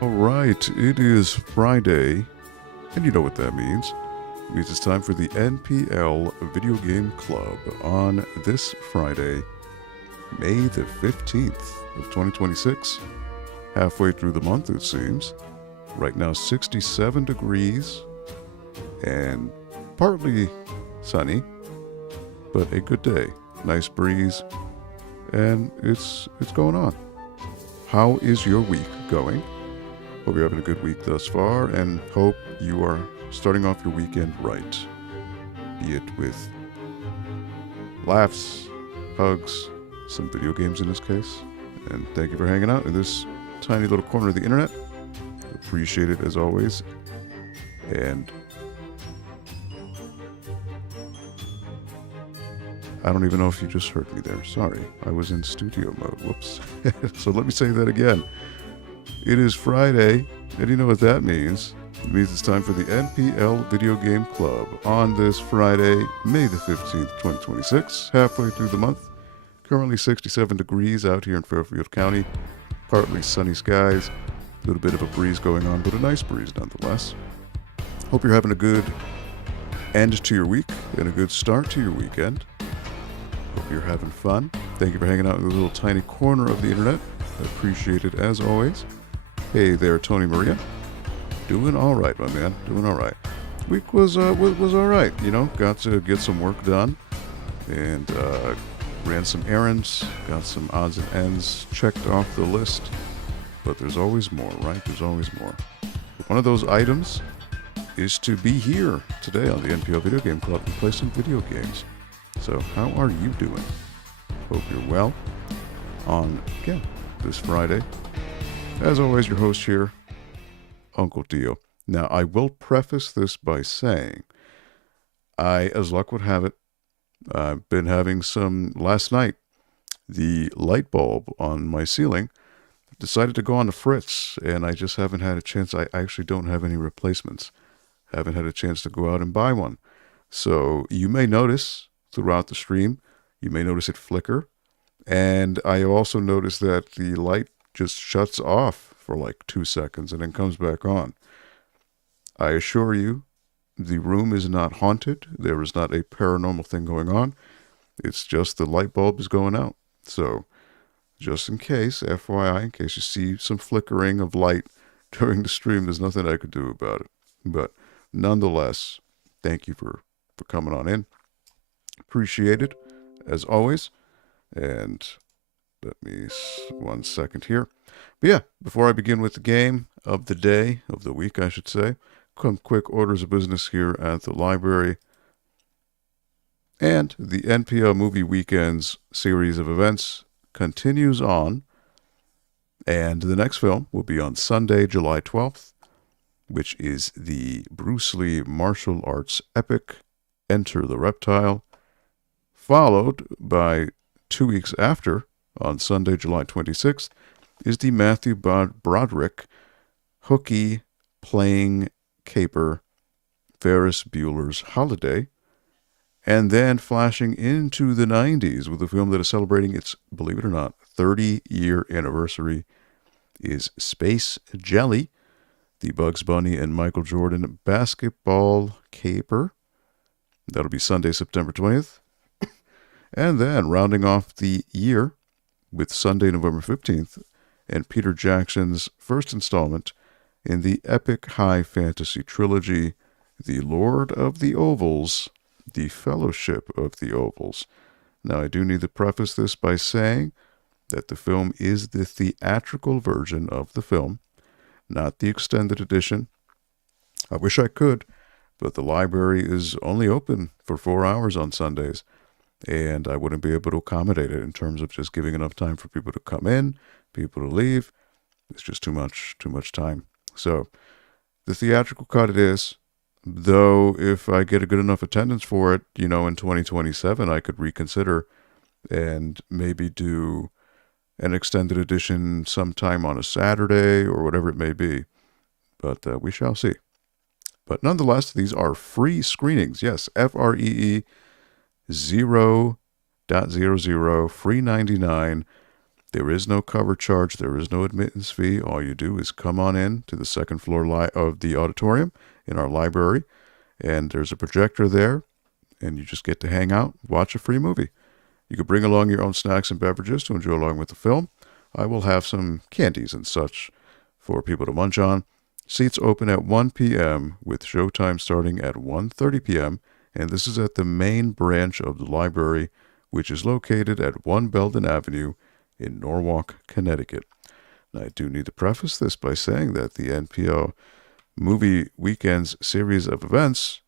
All right, it is Friday, and you know what that means. It means it's time for the NPL Video Game Club on this Friday, May the 15th of 2026. Halfway through the month, it seems. Right now, 67 degrees and partly sunny, but a good day. Nice breeze, and it's going on. How is your week going? Hope you're having a good week thus far, and hope you are starting off your weekend right. Be it with laughs, hugs, some video games in this case. And thank you for hanging out in this tiny little corner of the internet. Appreciate it as always. And I don't even know if you just heard me there. Sorry, I was in studio mode. Whoops. So let me say that again. It is Friday, and you know what that means. It means it's time for the NPL Video Game Club on this Friday, May the 15th, 2026, halfway through the month. Currently 67 degrees out here in Fairfield County, partly sunny skies, a little bit of a breeze going on, but a nice breeze nonetheless. Hope you're having a good end to your week and a good start to your weekend. Hope you're having fun. Thank you for hanging out in the little tiny corner of the internet. I appreciate it as always. Hey there, Tony Maria. Doing all right, my man. Doing all right. Week was all right. You know, got to get some work done, and ran some errands. Got some odds and ends checked off the list. But there's always more, right? There's always more. One of those items is to be here today on the NPL Video Game Club and play some video games. So, how are you doing? Hope you're well. On again this Friday. As always, your host here, Uncle Dio. Now, I will preface this by saying, as luck would have it, I've been having last night, the light bulb on my ceiling decided to go on the fritz, and I just haven't had a chance. I actually don't have any replacements. Haven't had a chance to go out and buy one. So, you may notice throughout the stream, you may notice it flicker, and I also noticed that the light just shuts off for like 2 seconds and then comes back on. I assure you, the room is not haunted. There is not a paranormal thing going on. It's just the light bulb is going out. So, just in case, FYI, in case you see some flickering of light during the stream, there's nothing I could do about it. But nonetheless, thank you for coming on in. Appreciate it, as always. And let me, 1 second here. But yeah, before I begin with the game of the day, of the week, I should say, some quick orders of business here at the library. And the NPL Movie Weekends series of events continues on. And the next film will be on Sunday, July 12th, which is the Bruce Lee martial arts epic, Enter the Reptile, followed by 2 weeks after, on Sunday, July 26th, is the Matthew Broderick hooky playing caper Ferris Bueller's Holiday, and then flashing into the 90s with a film that is celebrating its, believe it or not, 30-year anniversary is Space Jelly, the Bugs Bunny and Michael Jordan basketball caper. That'll be Sunday, September 20th. And then rounding off the year with Sunday, November 15th, and Peter Jackson's first installment in the epic high fantasy trilogy, The Lord of the Ovals, The Fellowship of the Ovals. Now, I do need to preface this by saying that the film is the theatrical version of the film, not the extended edition. I wish I could, but the library is only open for 4 hours on Sundays, and I wouldn't be able to accommodate it in terms of just giving enough time for people to come in, people to leave. It's just too much time. So the theatrical cut it is, though if I get a good enough attendance for it, in 2027, I could reconsider and maybe do an extended edition sometime on a Saturday or whatever it may be. But we shall see. But nonetheless, these are free screenings. Yes, FREE 0.00, free 99. There is no cover charge. There is no admittance fee. All you do is come on in to the second floor of the auditorium in our library, and there's a projector there, and you just get to hang out, watch a free movie. You can bring along your own snacks and beverages to enjoy along with the film. I will have some candies and such for people to munch on. Seats open at 1 p.m. with showtime starting at 1:30 p.m. And this is at the main branch of the library, which is located at 1 Belden Avenue in Norwalk, Connecticut. Now, I do need to preface this by saying that the NPL Movie Weekends series of events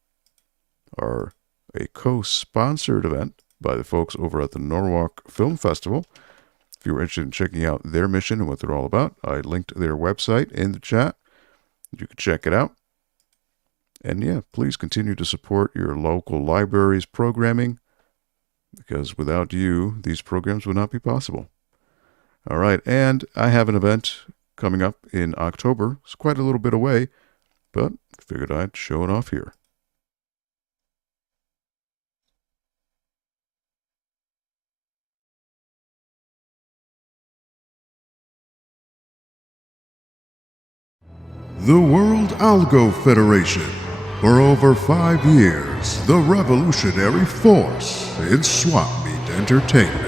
are a co-sponsored event by the folks over at the Norwalk Film Festival. If you're interested in checking out their mission and what they're all about, I linked their website in the chat. You can check it out. And yeah, please continue to support your local library's programming, because without you, these programs would not be possible. All right, and I have an event coming up in October. It's quite a little bit away, but figured I'd show it off here. The World Algo Federation. For over 5 years, the revolutionary force in swap meet entertainment.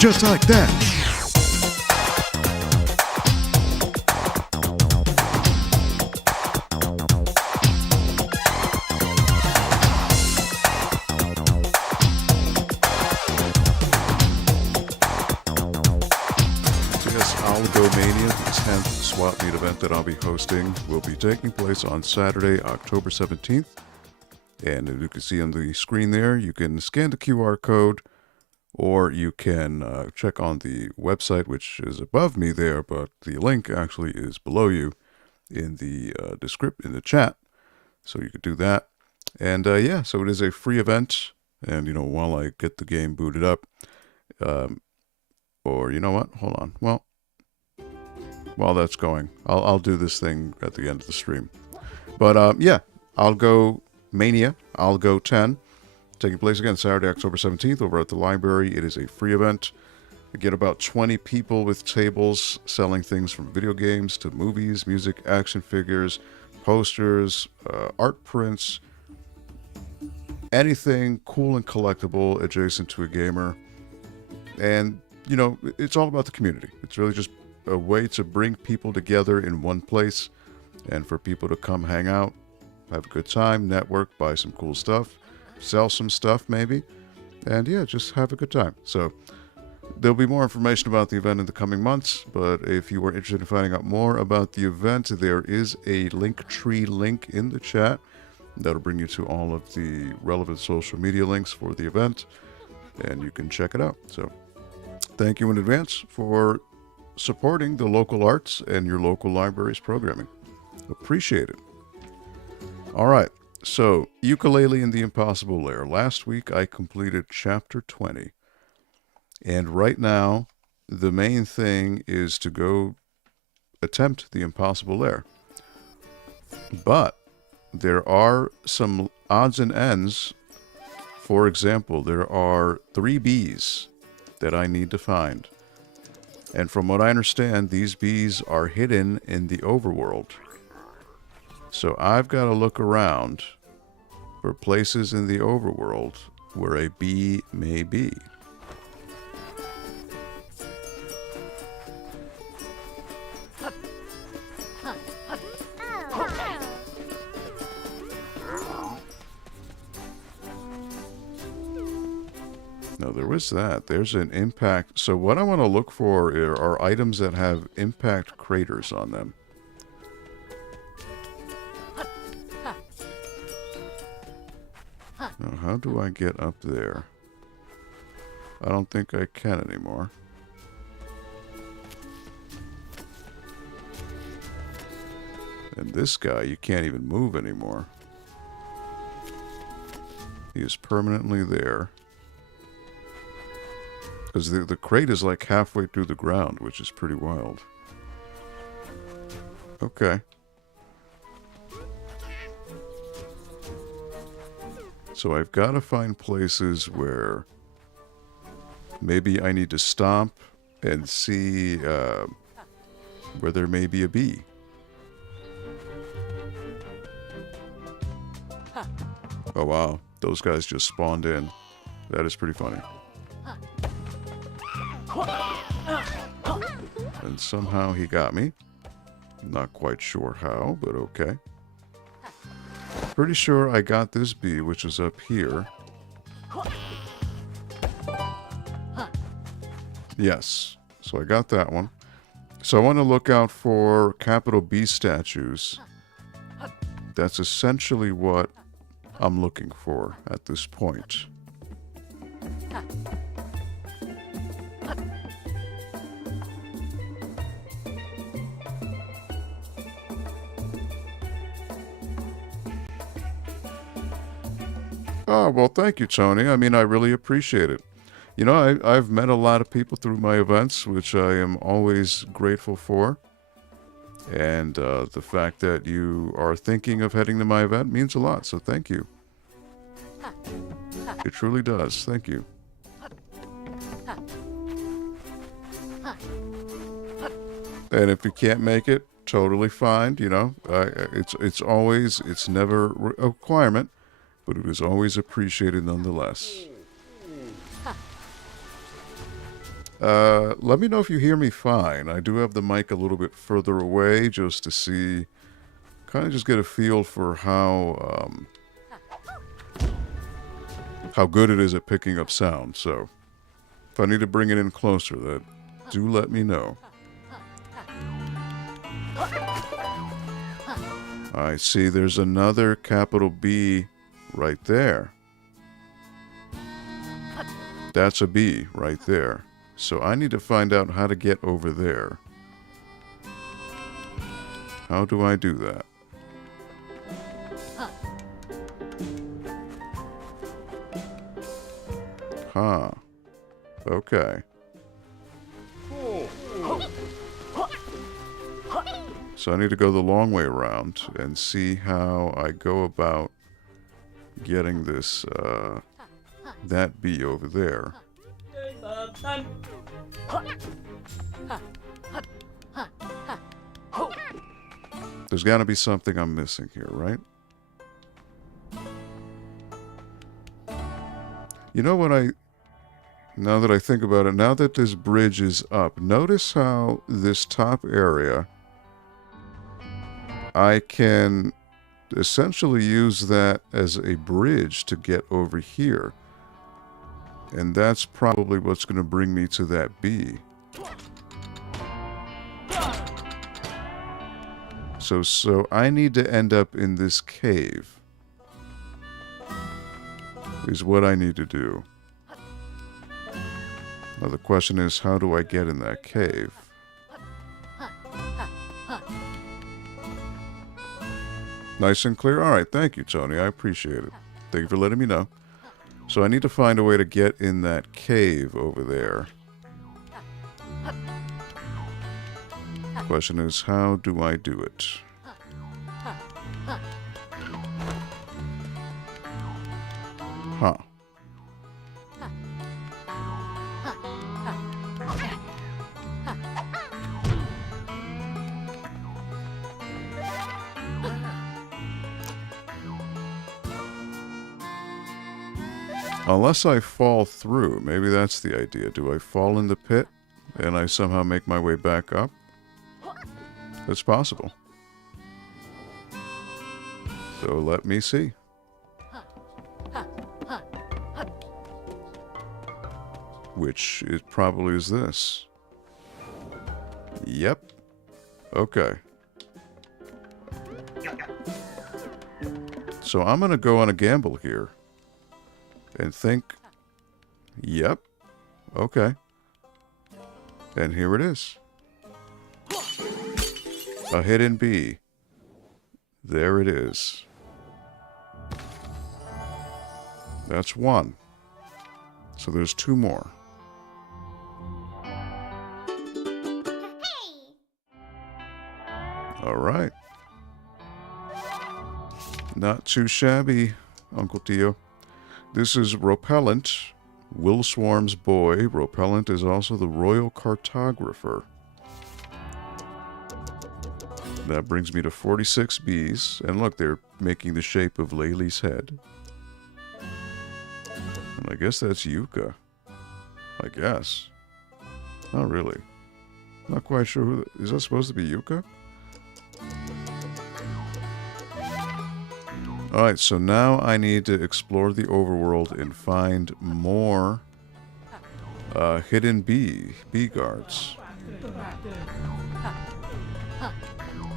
Just like that. Algomania, the 10th swap meet event that I'll be hosting, will be taking place on Saturday, October 17th. And as you can see on the screen there, you can scan the QR code, or you can check on the website, which is above me there, but the link actually is below you in the in the chat. So you could do that. And yeah, so it is a free event. And, you know, while I get the game booted up, or you know what? Hold on. Well, while that's going, I'll do this thing at the end of the stream. But yeah, Algo Mania, Algo 10. Taking place again Saturday, October 17th over at the library. It is a free event. You get about 20 people with tables selling things from video games to movies, music, action figures, posters, art prints, anything cool and collectible adjacent to a gamer. And, you know, it's all about the community. It's really just a way to bring people together in one place and for people to come hang out, have a good time, network, buy some cool stuff, sell some stuff maybe, and yeah, just have a good time. So there'll be more information about the event in the coming months, but if you are interested in finding out more about the event, there is a Linktree link in the chat that'll bring you to all of the relevant social media links for the event, and you can check it out. So thank you in advance for supporting the local arts and your local library's programming. Appreciate it. All right. So, Yooka-Laylee and the Impossible Lair. Last week, I completed Chapter 20. And right now, the main thing is to go attempt the Impossible Lair. But there are some odds and ends. For example, there are 3 bees that I need to find. And from what I understand, these bees are hidden in the Overworld. So I've got to look around for places in the Overworld where a bee may be. there was that. There's an impact. So what I want to look for are items that have impact craters on them. Now, how do I get up there? I don't think I can anymore. And this guy, you can't even move anymore. He is permanently there. Because the crate is like halfway through the ground, which is pretty wild. Okay. So I've got to find places where maybe I need to stomp and see where there may be a bee. Oh wow, those guys just spawned in. That is pretty funny. And somehow he got me. Not quite sure how, but okay. Pretty sure I got this bee, which is up here. Yes, so I got that one. So I want to look out for capital B statues. That's essentially what I'm looking for at this point. Oh, well, thank you, Tony. I mean, I really appreciate it. You know, I've met a lot of people through my events, which I am always grateful for. And the fact that you are thinking of heading to my event means a lot, so thank you. It truly does. Thank you. And if you can't make it, totally fine, you know. It's never a requirement, but it is always appreciated nonetheless. Let me know if you hear me fine. I do have the mic a little bit further away just to see, kind of just get a feel for how good it is at picking up sound. So if I need to bring it in closer, do let me know. I see there's another capital B right there. That's a B right there. So I need to find out how to get over there. How do I do that? Huh. Okay. So I need to go the long way around and see how I go about getting this, that bee over there. There's got to be something I'm missing here, right? You know what now that I think about it, now that this bridge is up, notice how this top area, I can essentially use that as a bridge to get over here. And that's probably what's going to bring me to that bee. So I need to end up in this cave. Is what I need to do. Now the question is, how do I get in that cave? Nice and clear? Alright, thank you, Tony. I appreciate it. Thank you for letting me know. So I need to find a way to get in that cave over there. Question is, how do I do it? Huh. Unless I fall through. Maybe that's the idea. Do I fall in the pit and I somehow make my way back up? It's possible. So let me see. which it probably is this. Yep. Okay. So I'm going to go on a gamble here and think, yep, okay. And here it is. A hidden bee. There it is. That's one. So there's two more. All right. Not too shabby, Uncle Tio. This is Repellent, Will Swarm's boy. Repellent is also the Royal Cartographer. That brings me to 46 bees. And look, they're making the shape of Laylee's head. And I guess that's Yooka. I guess. Not really. Not quite sure who... Is that supposed to be Yooka? Alright, so now I need to explore the overworld and find more hidden bee guards.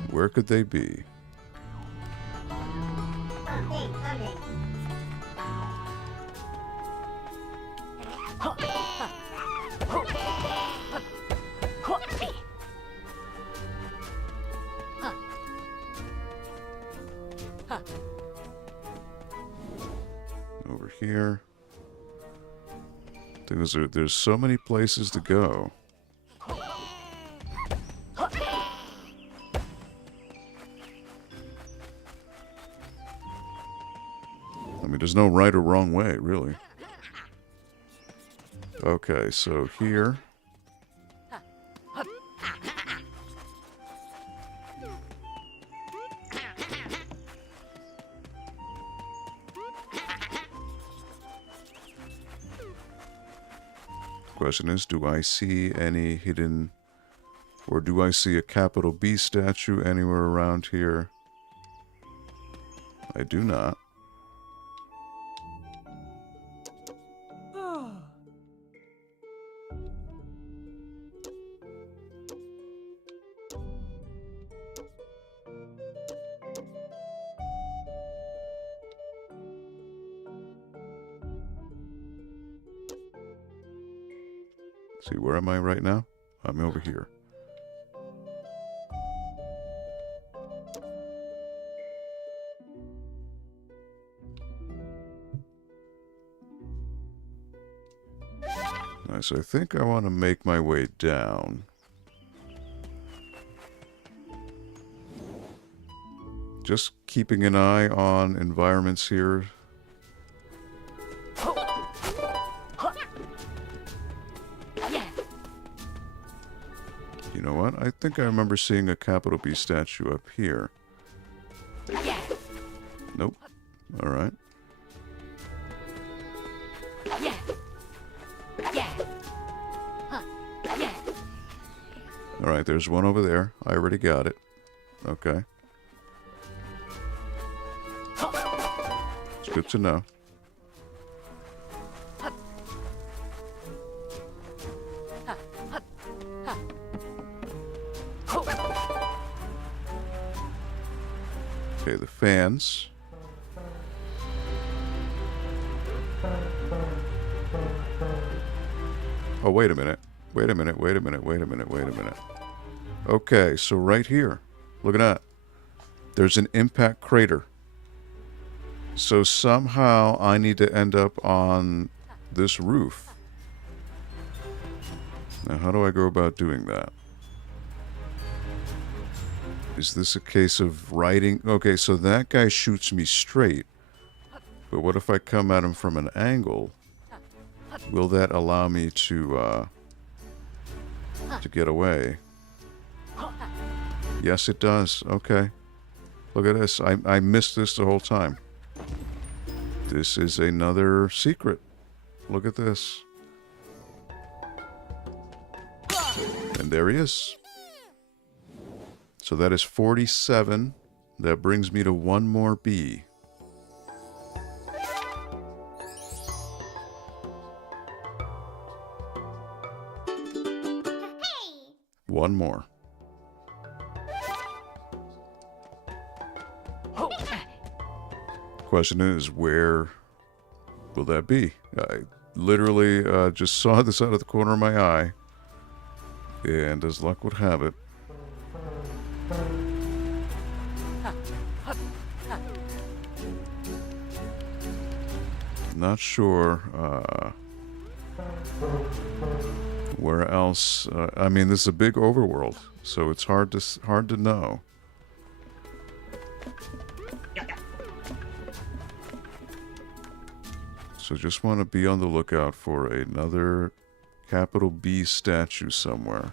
Where could they be? Over here. There's so many places to go. I mean, there's no right or wrong way, really. Okay, so here. Question is, do I see any hidden, or do I see a capital B statue anywhere around here? I do not. See, where am I right now? I'm over here. Alright, so I think I want to make my way down. Just keeping an eye on environments here. You know what? I think I remember seeing a capital B statue up here. Nope. Alright. Alright, there's one over there. I already got it. Okay. It's good to know. Okay, the fans. Oh, wait a minute. Wait a minute, wait a minute, wait a minute, wait a minute. Okay, so right here. Look at that. There's an impact crater. So somehow I need to end up on this roof. Now, how do I go about doing that? Is this a case of riding? Okay, so that guy shoots me straight. But what if I come at him from an angle? Will that allow me to get away? Yes, it does. Okay. Look at this. I missed this the whole time. This is another secret. Look at this. And there he is. So that is 47. That brings me to one more bee. One more. Question is, where will that be? I literally just saw this out of the corner of my eye. And as luck would have it, not sure where else. I mean, this is a big overworld, so it's hard to know. So just want to be on the lookout for another capital B statue somewhere.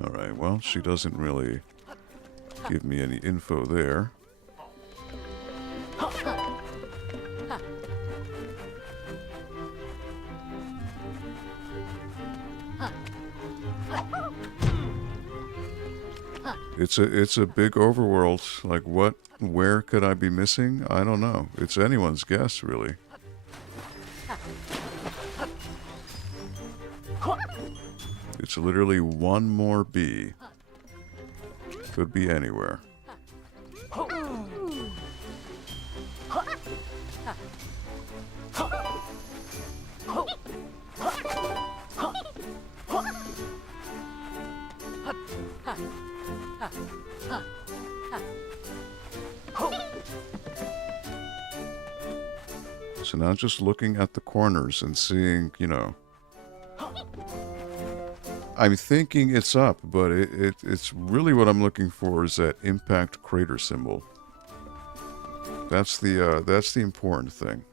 Alright, well, she doesn't really give me any info there. It's a big overworld. Like, where could I be missing? I don't know. It's anyone's guess, really. It's literally one more bee. Could be anywhere. So now just looking at the corners and seeing, you know, I'm thinking it's up, but it's really what I'm looking for is that impact crater symbol. That's the important thing.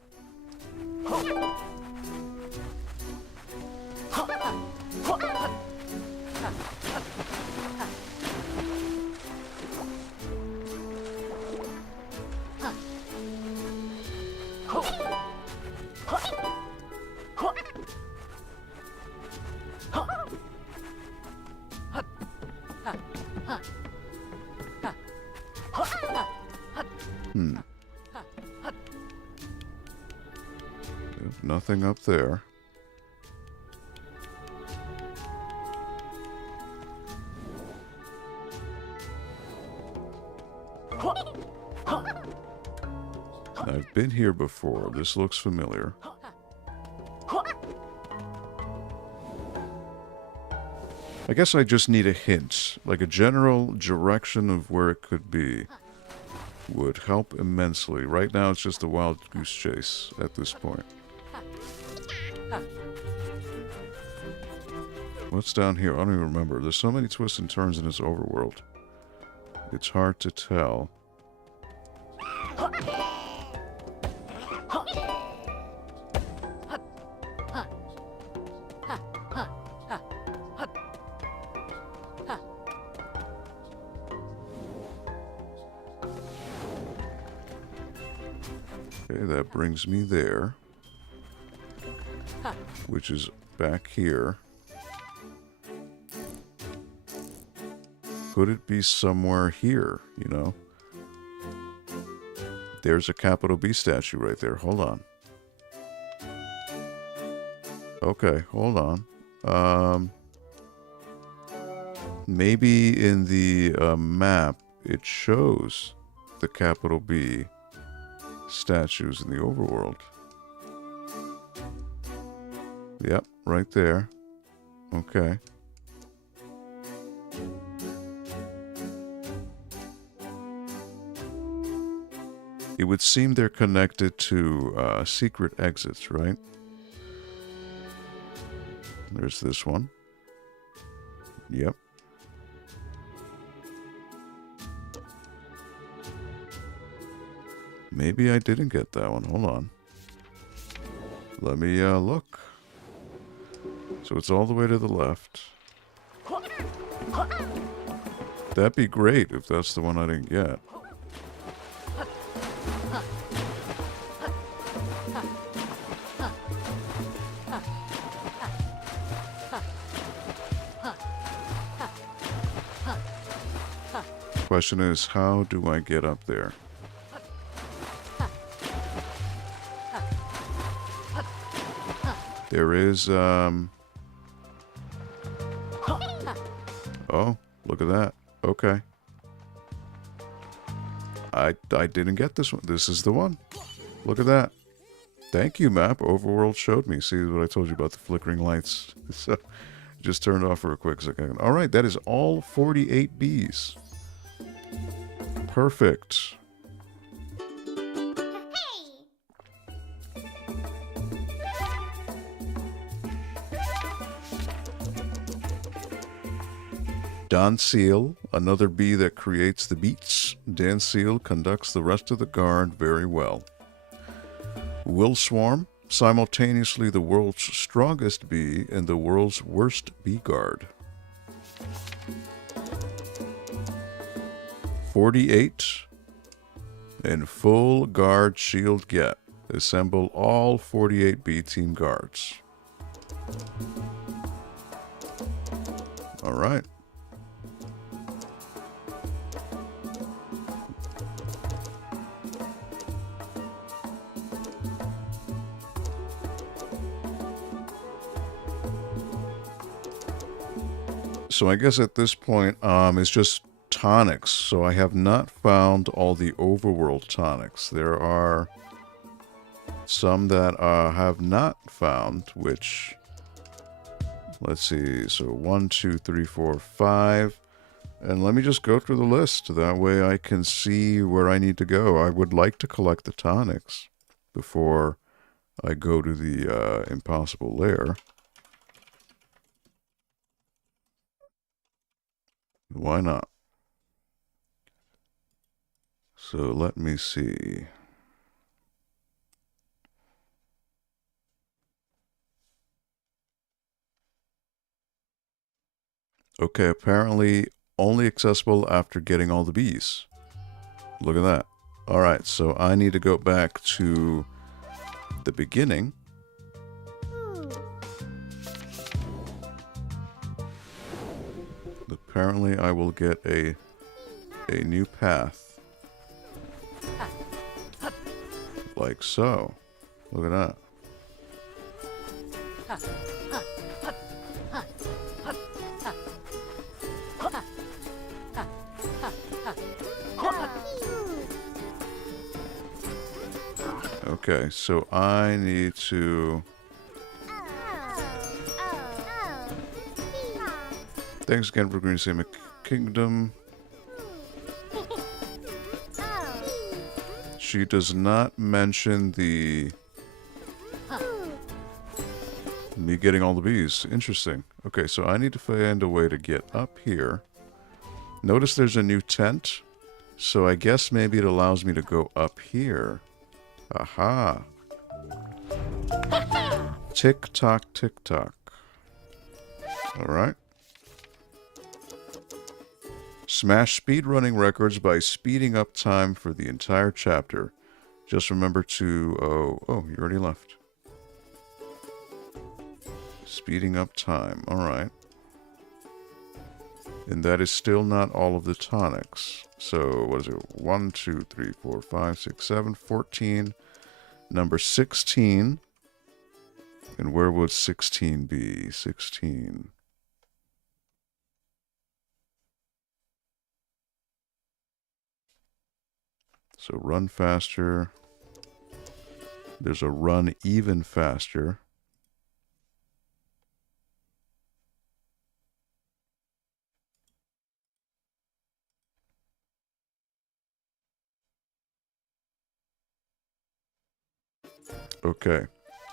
Nothing up there. I've been here before. This looks familiar. I guess I just need a hint, like a general direction of where it could be. Would help immensely. Right now it's just a wild goose chase at this point. What's down here? I don't even remember. There's so many twists and turns in this overworld. It's hard to tell. Okay, that brings me there. Which is back here. Could it be somewhere here, you know? There's a capital B statue right there. Hold on. Okay, hold on. Maybe in the map it shows the capital B statues in the overworld. Yep, right there. Okay. It would seem they're connected to secret exits, right? There's this one. Yep. Maybe I didn't get that one. Hold on. Let me look. So it's all the way to the left. That'd be great if that's the one I didn't get. Question is, how do I get up there? There is, oh, look at that. Okay. I didn't get this one. This is the one. Look at that. Thank you, map. Overworld showed me. See what I told you about the flickering lights. So, just turned off for a quick second. All right, that is all 48 bees. Perfect. Don Seal, another bee that creates the beats. Dan Seal conducts the rest of the guard very well. Will Swarm, simultaneously the world's strongest bee and the world's worst bee guard. 48 and full guard shield get. Assemble all 48 B team guards. All right. So I guess at this point, it's just tonics. So I have not found all the overworld tonics. There are some that I have not found, which, let's see. So 1, 2, 3, 4, 5. And let me just go through the list. That way I can see where I need to go. I would like to collect the tonics before I go to the Impossible Lair. Why not? So let me see. Okay, apparently only accessible after getting all the bees. Look at that. All right, so I need to go back to the beginning. Apparently I will get a new path. Like so. Look at that. Okay, so I need to... Thanks again for Green Same Kingdom. She does not mention the... me getting all the bees. Interesting. Okay, so I need to find a way to get up here. Notice there's a new tent. So I guess maybe it allows me to go up here. Aha. Tick tock, tick tock. Alright. Smash speedrunning records by speeding up time for the entire chapter. Just remember to... Oh, you already left. Speeding up time. Alright. And that is still not all of the tonics. So, what is it? 1, 2, 3, 4, 5, 6, 7, 14. Number 16. And where would 16 be? 16. So run faster. There's a run even faster. Okay,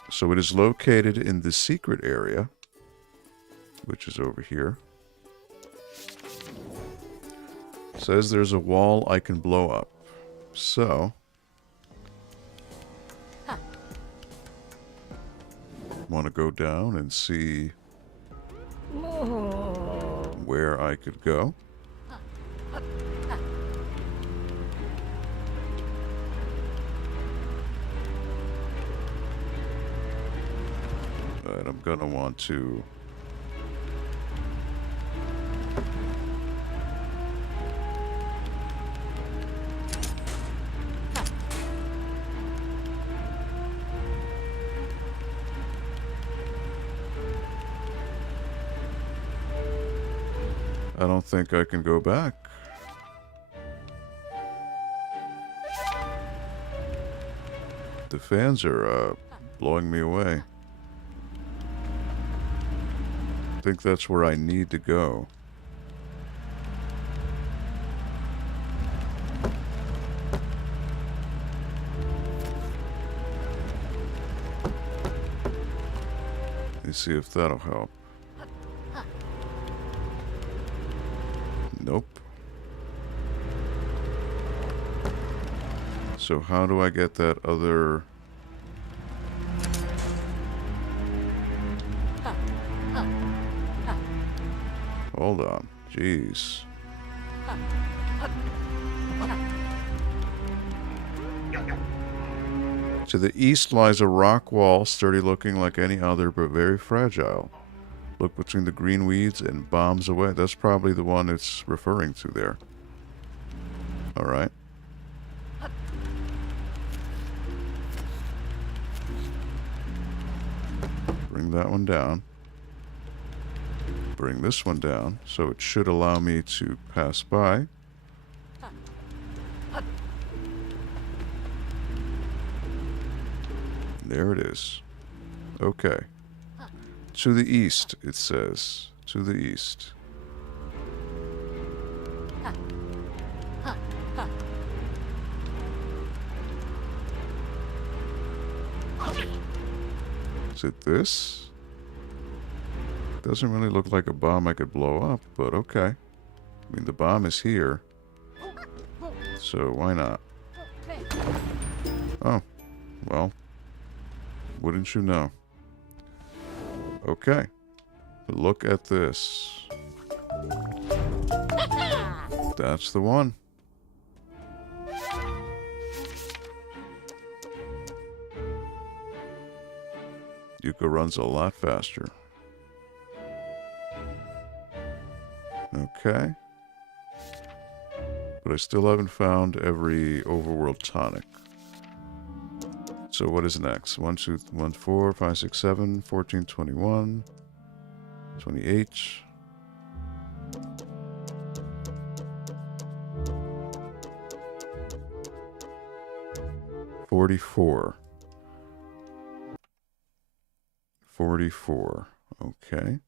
so it is located in the secret area, which is over here. It says there's a wall I can blow up. So, want to go down and see where I could go. I'm gonna want to... I don't think I can go back. The fans are blowing me away. I think that's where I need to go. Let's see if that'll help. Nope. So how do I get that other... Hold on. Jeez. To the east lies a rock wall, sturdy looking like any other, but very fragile. Look between the green weeds and bombs away. That's probably the one it's referring to there. Alright. Bring that one down. Bring this one down, so it should allow me to pass by. There it is. Okay. To the east, it says. To the east. Is it this? Doesn't really look like a bomb I could blow up, but okay. I mean, the bomb is here. So why not? Oh, well. Wouldn't you know? Okay. Look at this. That's the one. Yooka runs a lot faster. Okay. But I still haven't found every Overworld tonic. So what is next? 1, 2, 1, 4, 5, 6, 7, 14, 21, 28. 44. 44. Okay.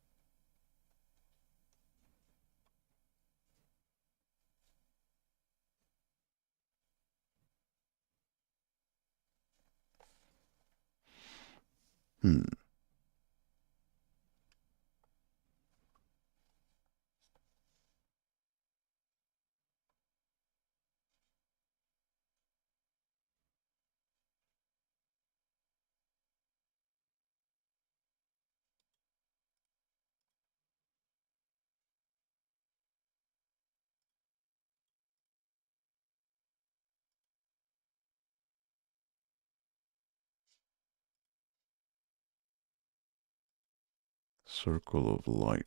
Circle of light.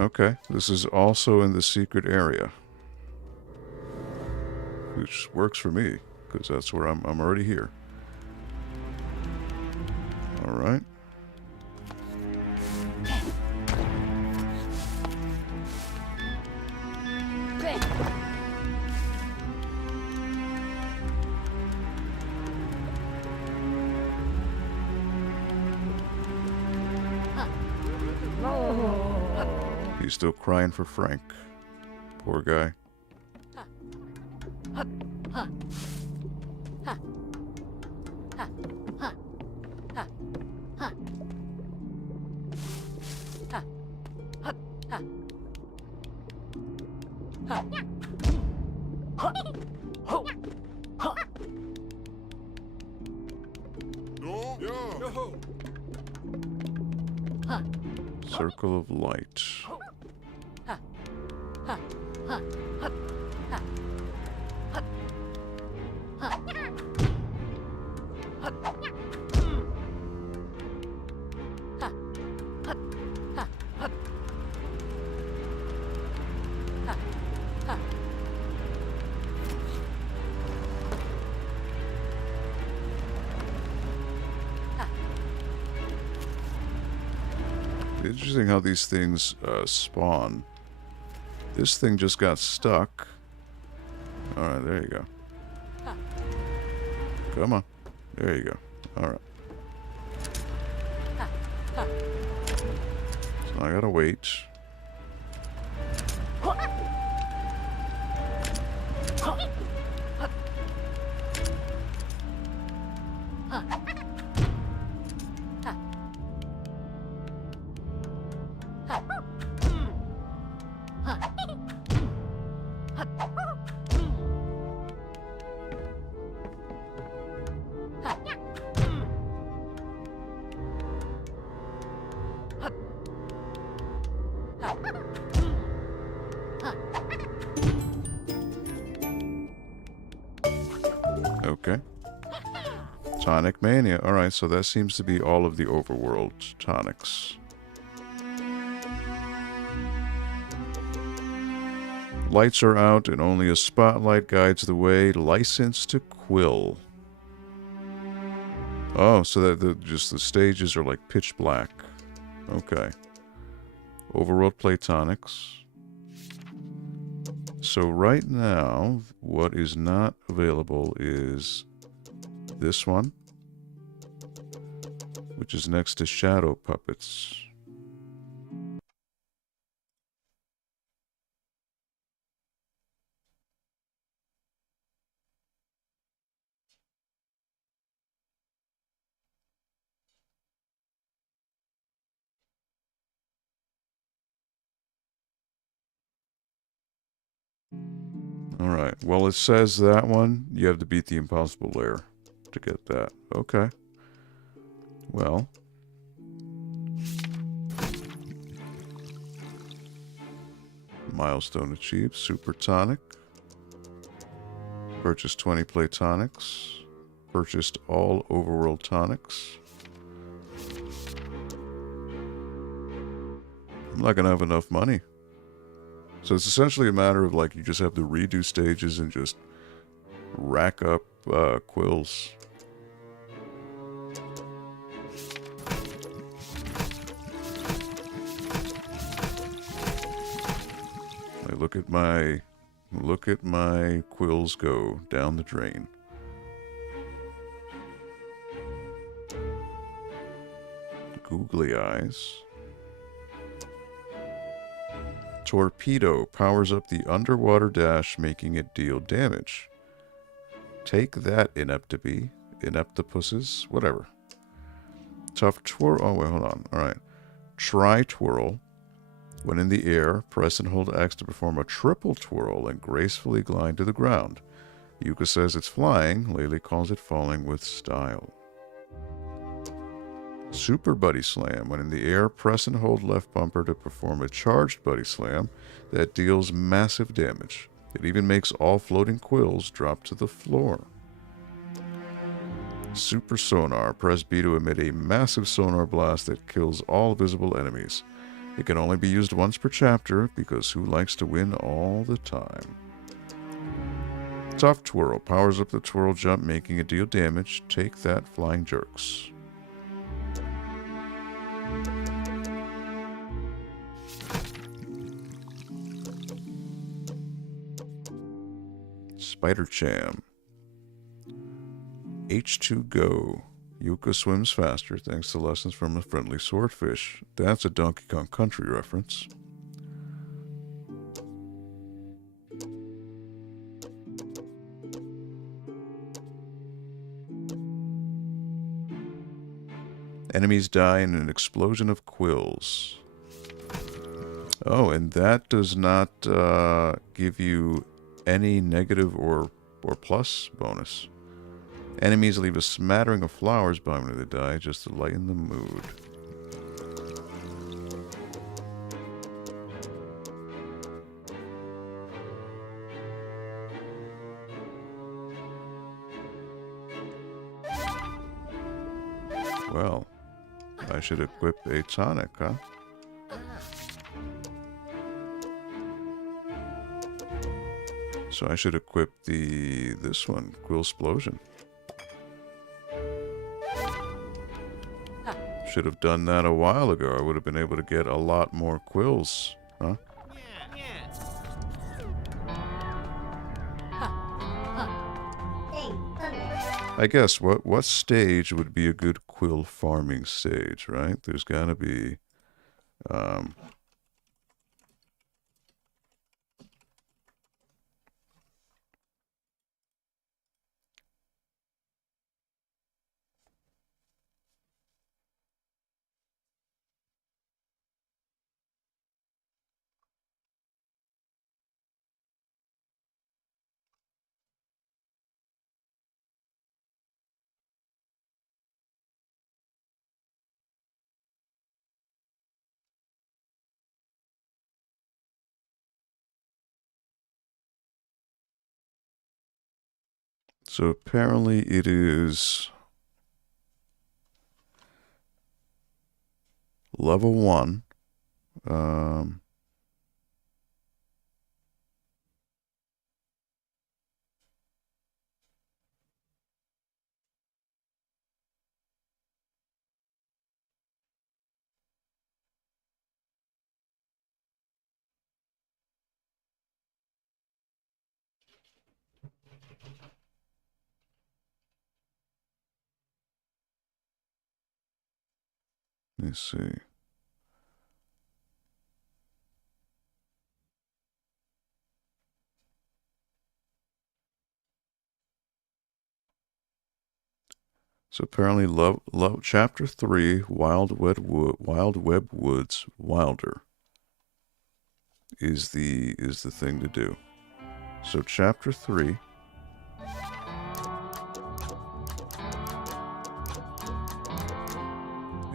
Okay, this is also in the secret area, which works for me because that's where I'm already here. All right. He's still crying for Frank. Poor guy. Circle of light. Interesting how these things spawn. This thing just got stuck. Alright, there you go. Come on. There you go. Alright. So I gotta wait. Okay. Tonic Mania. Alright, so that seems to be all of the Overworld tonics. Lights are out and only a spotlight guides the way. License to Quill. Oh, so that just the stages are like pitch black. Okay. Overworld Platonics. So right now, what is not available is this one, which is next to Shadow Puppets. Alright, well it says that one, you have to beat the Impossible Lair to get that. Okay. Well. Milestone achieved. Super Tonic. Purchased 20 Platonics. Purchased all Overworld Tonics. I'm not going to have enough money. So it's essentially a matter of like you just have to redo stages and just rack up quills. Look at my quills go down the drain. Googly eyes. Torpedo powers up the underwater dash, making it deal damage. Take that, ineptipuses, whatever. Tough twirl. Oh, wait, hold on. Alright. Try twirl. When in the air, press and hold X to perform a triple twirl and gracefully glide to the ground. Yooka says it's flying. Laylee calls it falling with style. Super Buddy Slam. When in the air, press and hold left bumper to perform a charged Buddy Slam that deals massive damage. It even makes all floating quills drop to the floor. Super Sonar. Press B to emit a massive sonar blast that kills all visible enemies. It can only be used once per chapter because who likes to win all the time? Tough Twirl. Powers up the twirl jump, making it deal damage. Take that, Flying Jerks. Spider Cham. H2 Go. Yooka swims faster thanks to lessons from a friendly swordfish. That's a Donkey Kong Country reference. Enemies die in an explosion of quills. Oh, and that does not give you any negative or plus bonus. Enemies leave a smattering of flowers behind when they die just to lighten the mood. Well, I should equip a tonic, huh? So I should equip this one, Quill Explosion. Should have done that a while ago. I would have been able to get a lot more quills, huh? I guess what stage would be a good quill farming stage, right? There's gotta be so apparently it is level 1. Let me see. So apparently, Chapter 3, Wild Web Woods Wilder is the thing to do. So Chapter 3.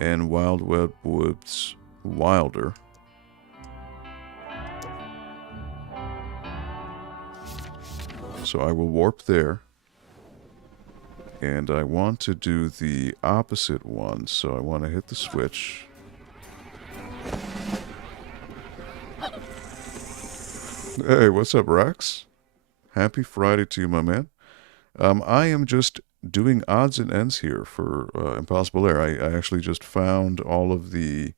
And Wild Web Woods Wilder. So I will warp there. And I want to do the opposite one, so I want to hit the switch. Hey, what's up, Rex? Happy Friday to you, my man. I am just doing odds and ends here for Impossible Lair. I actually just found all of the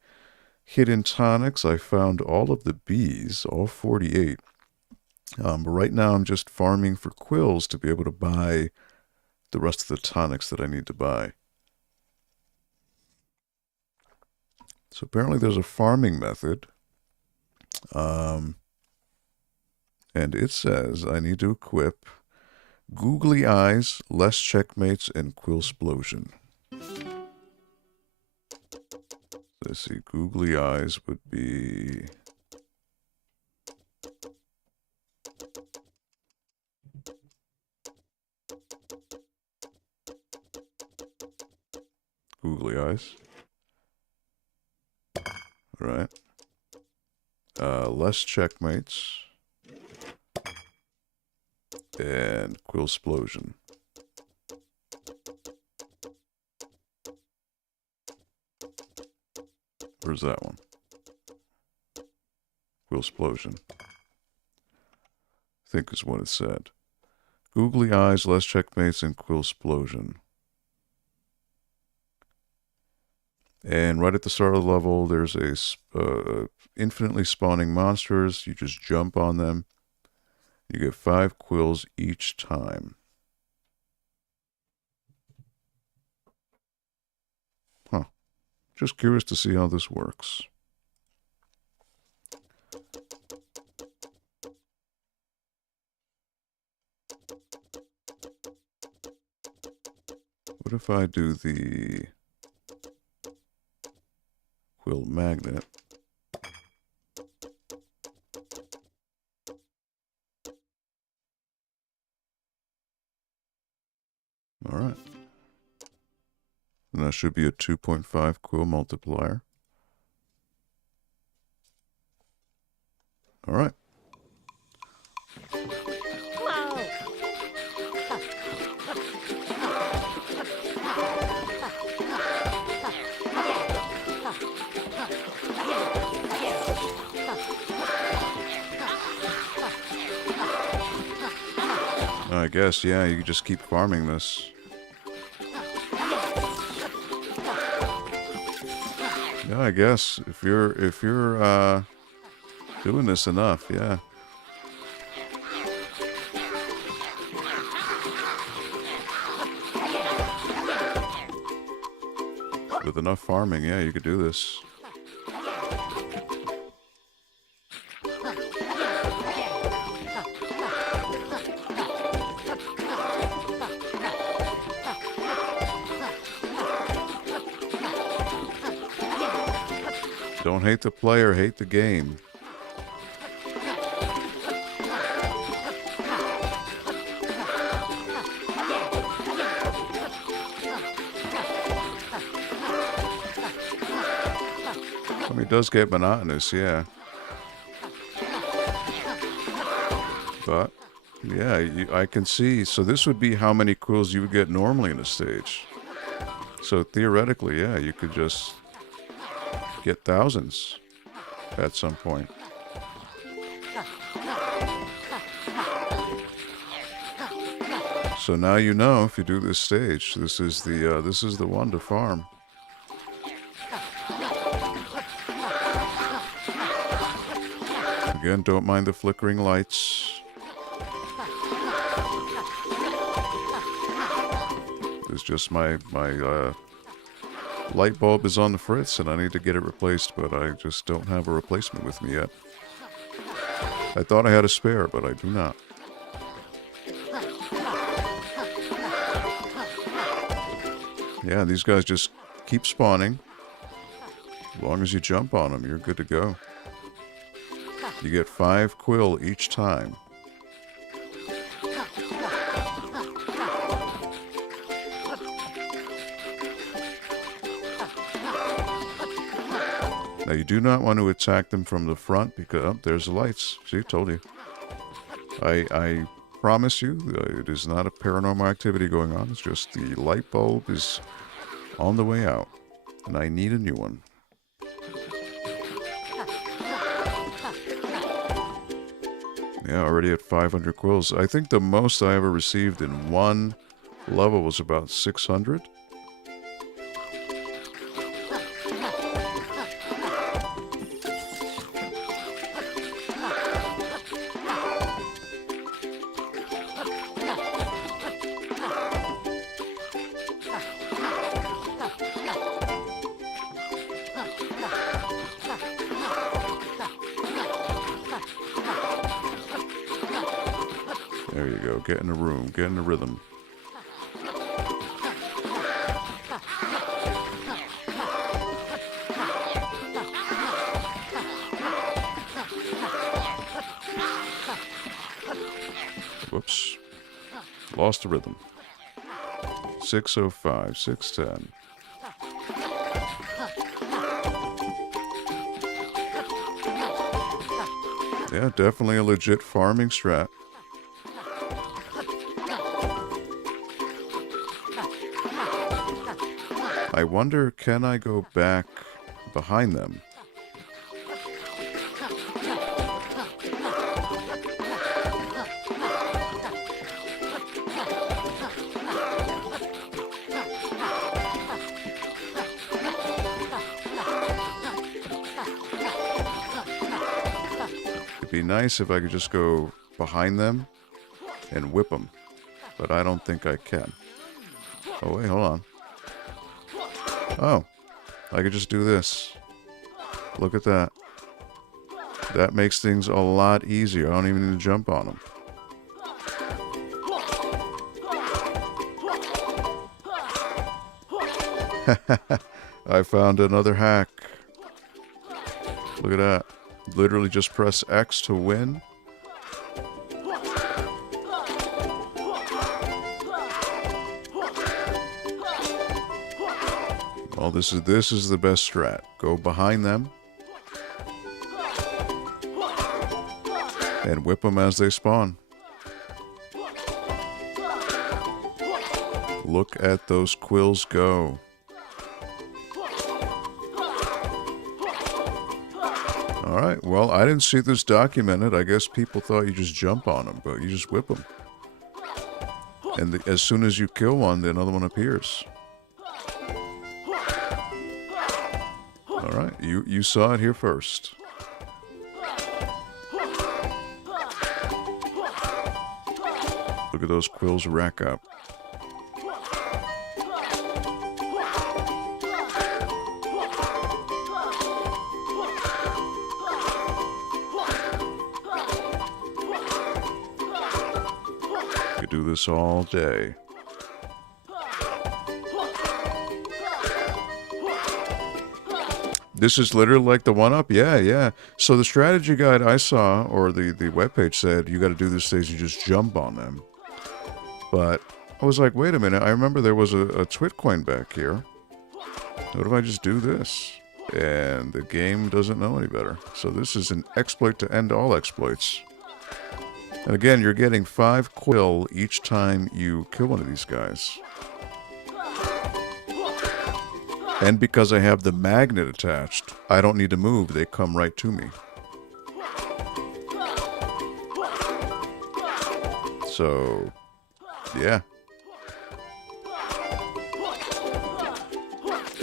hidden tonics. I found all of the bees, all 48. But right now I'm just farming for quills to be able to buy the rest of the tonics that I need to buy. So apparently there's a farming method. And it says I need to equip Googly Eyes, Less Checkmates, and Quill Explosion. Let's see, Googly Eyes would be... Googly Eyes. All right. Less Checkmates. And Quill Explosion. Where's that one? Quill Explosion. I think is what it said. Googly Eyes, Less Checkmates, and Quill Explosion. And right at the start of the level, there's a infinitely spawning monsters. You just jump on them. You get 5 quills each time. Huh. Just curious to see how this works. What if I do the quill magnet? All right. And that should be a 2.5 quill multiplier. All right. I guess, yeah, you can just keep farming this. Yeah, I guess if you're doing this enough, yeah. With enough farming, yeah, you could do this. Don't hate the player, hate the game. I mean, it does get monotonous, yeah. But, yeah, I can see. So this would be how many quills you would get normally in a stage. So theoretically, yeah, you could just get thousands at some point. So now you know if you do this stage, this is the one to farm. Again, don't mind the flickering lights. It's just my light bulb is on the fritz and I need to get it replaced, but I just don't have a replacement with me yet. I thought I had a spare, but I do not. Yeah, these guys just keep spawning. As long as you jump on them, you're good to go. You get 5 quill each time. Now you do not want to attack them from the front because, oh, there's the lights. See, I told you. I promise you, it is not a paranormal activity going on. It's just the light bulb is on the way out, and I need a new one. Yeah, already at 500 quills. I think the most I ever received in one level was about 600. There you go. Get in the room. Get in the rhythm. Whoops. Lost the rhythm. 605, 610. Yeah, definitely a legit farming strat. I wonder, can I go back behind them? It'd be nice if I could just go behind them and whip them, but I don't think I can. Oh, wait, hold on. Oh, I could just do this. Look at that. That makes things a lot easier. I don't even need to jump on them. I found another hack. Look at that. Literally just press X to win. Well, this is the best strat. Go behind them and whip them as they spawn. Look at those quills go. Alright, well, I didn't see this documented. I guess people thought you just jump on them, but you just whip them. And as soon as you kill one, the another one appears. Alright, you saw it here first. Look at those quills rack up. Could do this all day. This is literally like the one-up? Yeah. So the strategy guide I saw, or the webpage said, you got to do this stage, you just jump on them. But I was like, wait a minute, I remember there was a twit coin back here. What if I just do this? And the game doesn't know any better. So this is an exploit to end all exploits. And again, you're getting 5 quill each time you kill one of these guys. And because I have the magnet attached, I don't need to move. They come right to me. So, yeah.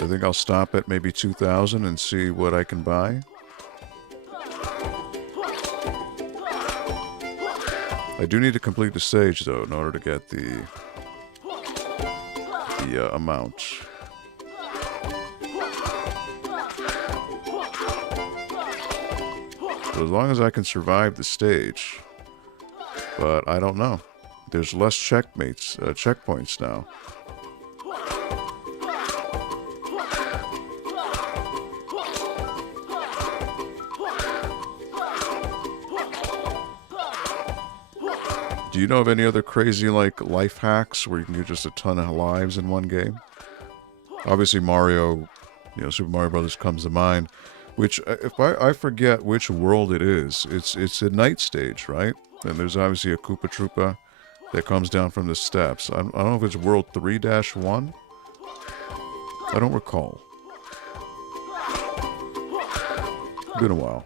I think I'll stop at maybe 2,000 and see what I can buy. I do need to complete the stage, though, in order to get the amount. So as long as I can survive the stage. But I don't know. There's less checkpoints now. Do you know of any other crazy, like, life hacks where you can get just a ton of lives in one game? Obviously, Mario, Super Mario Brothers comes to mind. Which, if I forget which world it is, it's a night stage, right? And there's obviously a Koopa Troopa that comes down from the steps. I don't know if it's World 3-1. I don't recall. Been a while.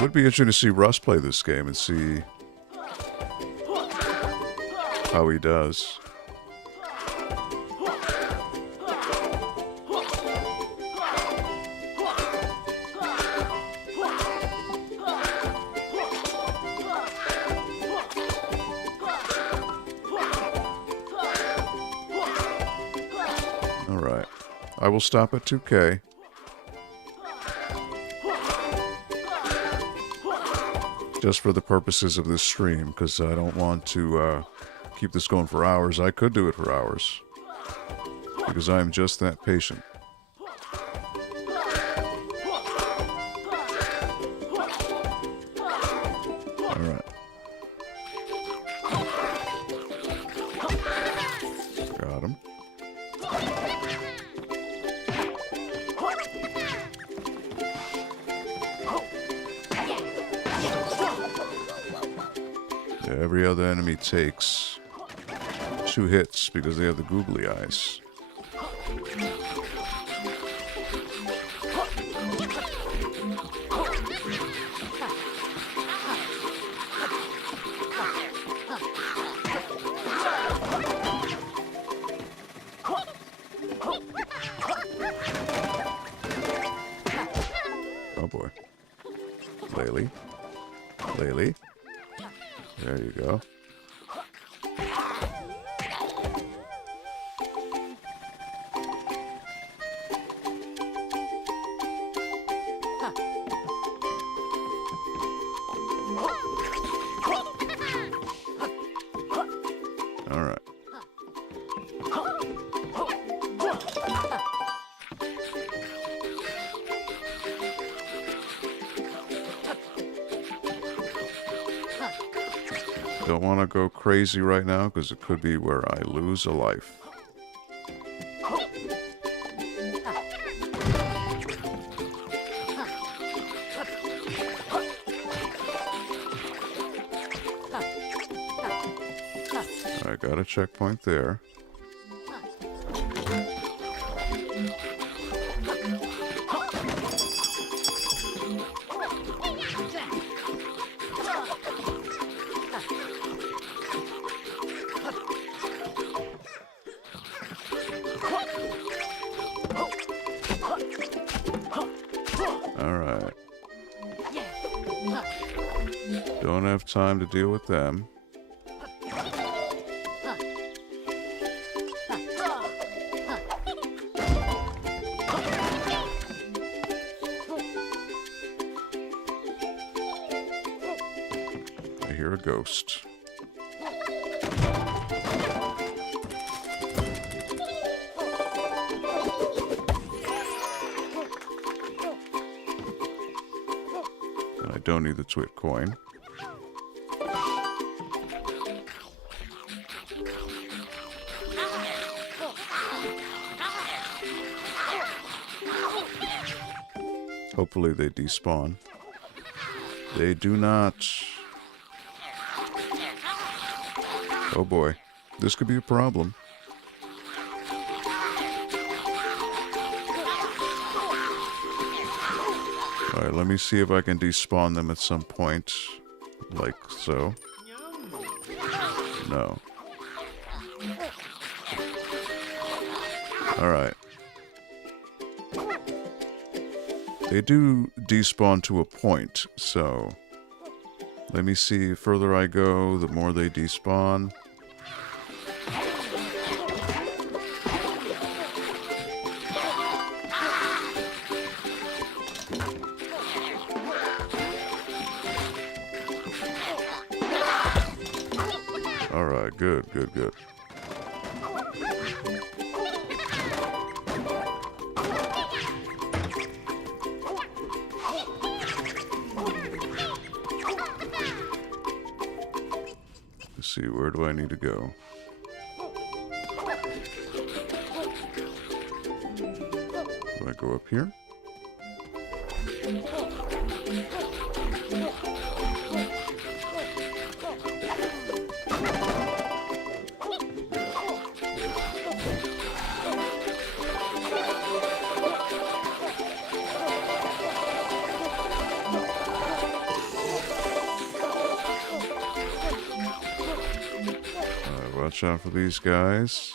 Would be interesting to see Russ play this game and see how he does. Alright. I will stop at 2K. Just for the purposes of this stream, because I don't want to keep this going for hours. I could do it for hours, because I am just that patient. Alright. Got him. Every other enemy takes 2 hits because they have the googly eyes. Oh boy. Laylee. Laylee. There you go. All right. Don't want to go crazy right now because it could be where I lose a life. I got a checkpoint there. time to deal with them. I hear a ghost. And I don't need the thwart coin. Hopefully they despawn. They do not. Oh boy, this could be a problem. Alright, let me see if I can despawn them at some point. Like so. No. Alright. They do despawn to a point, so let me see. The further I go, the more they despawn. Alright, good, good, good. Let's see, where do I need to go? Do I go up here? Watch out for these guys.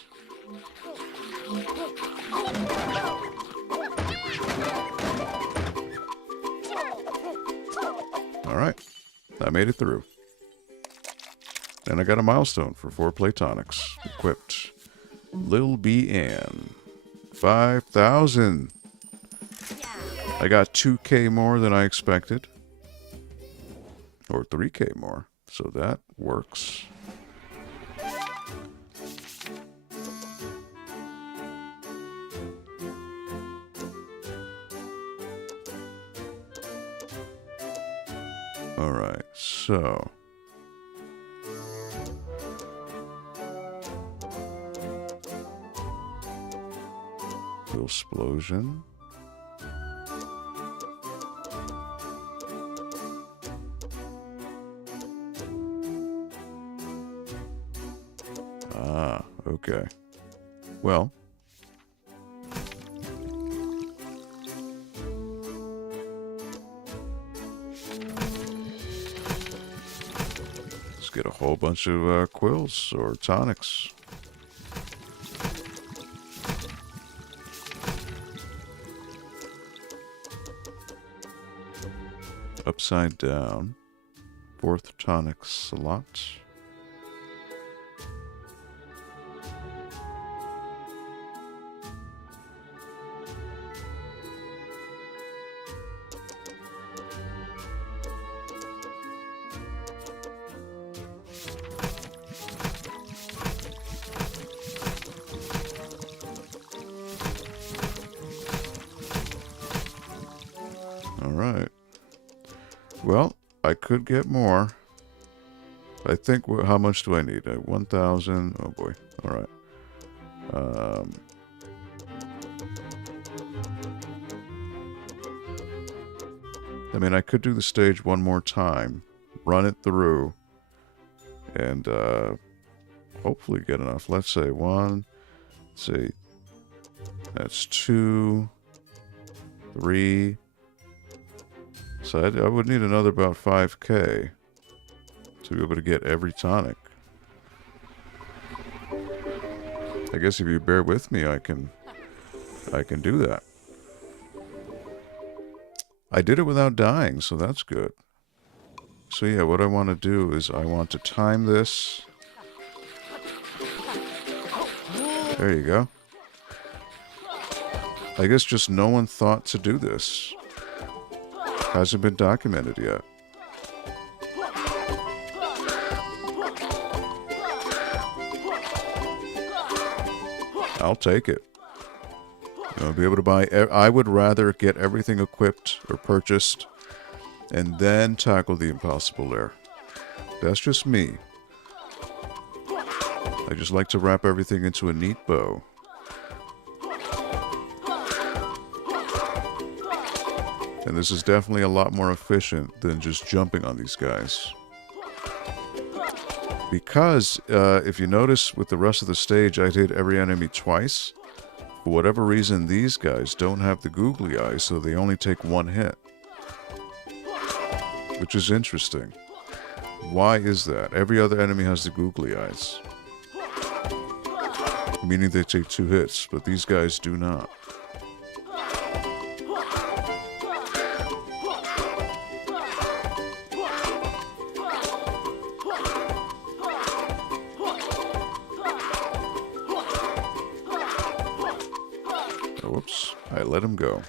Alright, I made it through. And I got a milestone for 4 Platonics. Equipped. Lil B Ann. 5,000. I got 2K more than I expected. Or 3K more. So that works. Alright, so explosion. Ah, okay. Well, let's get a whole bunch of quills or tonics. Upside down. 4th tonic slot. Alright. Well, I could get more. I think, how much do I need? 1,000. Oh boy. Alright. I mean, I could do the stage one more time, run it through, and hopefully get enough. Let's say 1, let's see, that's 2, 3. So I would need another about 5K to be able to get every tonic. I guess if you bear with me, I can do that. I did it without dying, so that's good. So yeah, what I want to do is I want to time this. There you go. I guess just no one thought to do this. Hasn't been documented yet. I'll take it. You know, be able to buy. I would rather get everything equipped or purchased and then tackle the Impossible Lair. That's just me. I just like to wrap everything into a neat bow. And this is definitely a lot more efficient than just jumping on these guys. Because, if you notice with the rest of the stage, I hit every enemy twice. For whatever reason, these guys don't have the googly eyes, so they only take one hit. Which is interesting. Why is that? Every other enemy has the googly eyes. Meaning they take 2 hits, but these guys do not. Whoops, I let him go.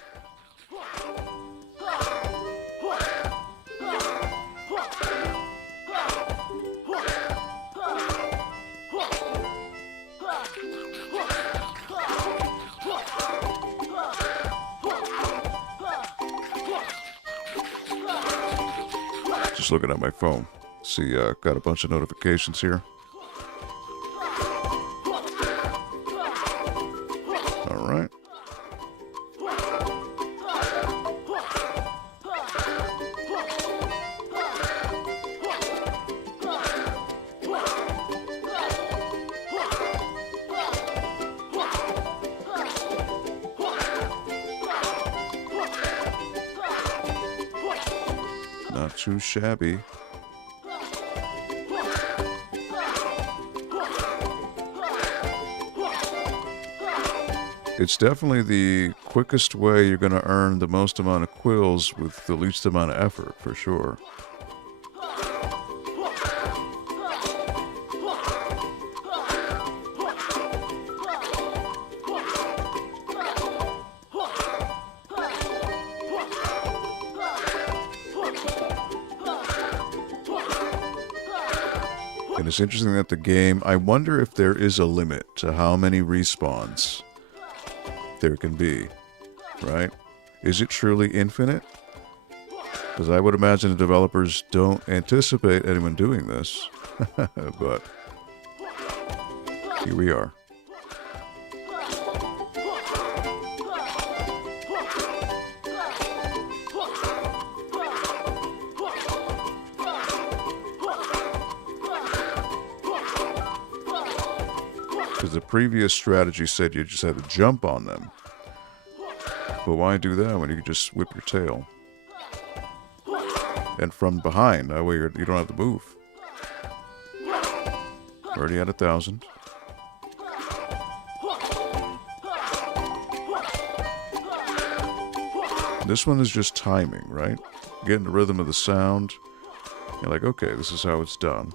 Just looking at my phone. See, got a bunch of notifications here. All right. Not too shabby. It's definitely the quickest way you're going to earn the most amount of quills with the least amount of effort, for sure. And it's interesting that the game, I wonder if there is a limit to how many respawns there can be, right? Is it truly infinite? Because I would imagine the developers don't anticipate anyone doing this. But here we are. Because the previous strategy said you just had to jump on them. But why do that when you can just whip your tail? And from behind, that way you don't have to move. Already at 1,000. This one is just timing, right? Getting the rhythm of the sound. You're like, okay, this is how it's done.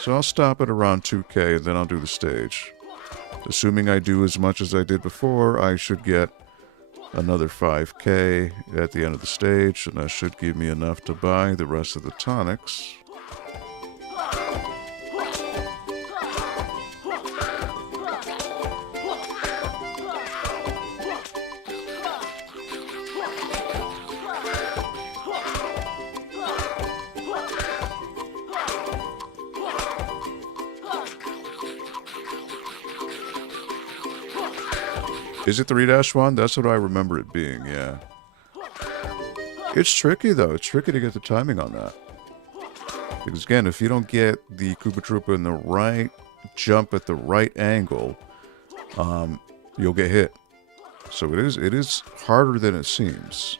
So I'll stop at around 2K and then I'll do the stage. Assuming I do as much as I did before, I should get another 5K at the end of the stage, and that should give me enough to buy the rest of the tonics. Is it 3-1? That's what I remember it being, yeah. It's tricky, though. It's tricky to get the timing on that. Because, again, if you don't get the Koopa Troopa in the right jump at the right angle, you'll get hit. So it is harder than it seems.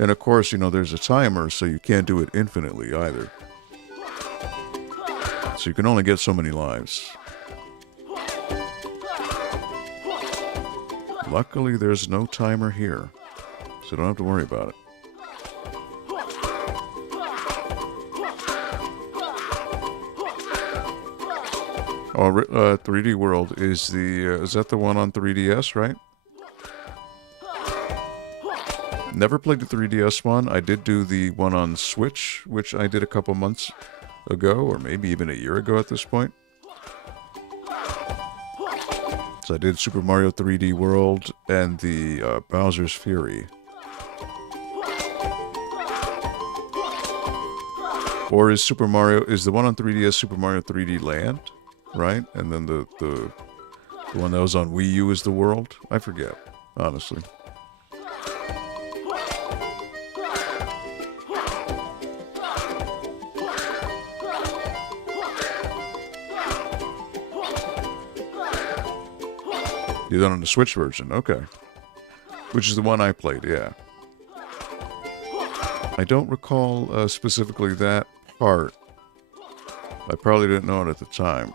And, of course, you know, there's a timer, so you can't do it infinitely either. So you can only get so many lives. Luckily, there's no timer here, so don't have to worry about it. Oh, 3D World is is that the one on 3DS, right? Never played the 3DS one. I did do the one on Switch, which I did a couple months ago, or maybe even a year ago at this point. So I did Super Mario 3D World and the Bowser's Fury. Or is the one on 3DS Super Mario 3D Land? Right? And then the one that was on Wii U is the World? I forget, honestly. You done on the Switch version, okay. Which is the one I played, yeah. I don't recall specifically that part. I probably didn't know it at the time.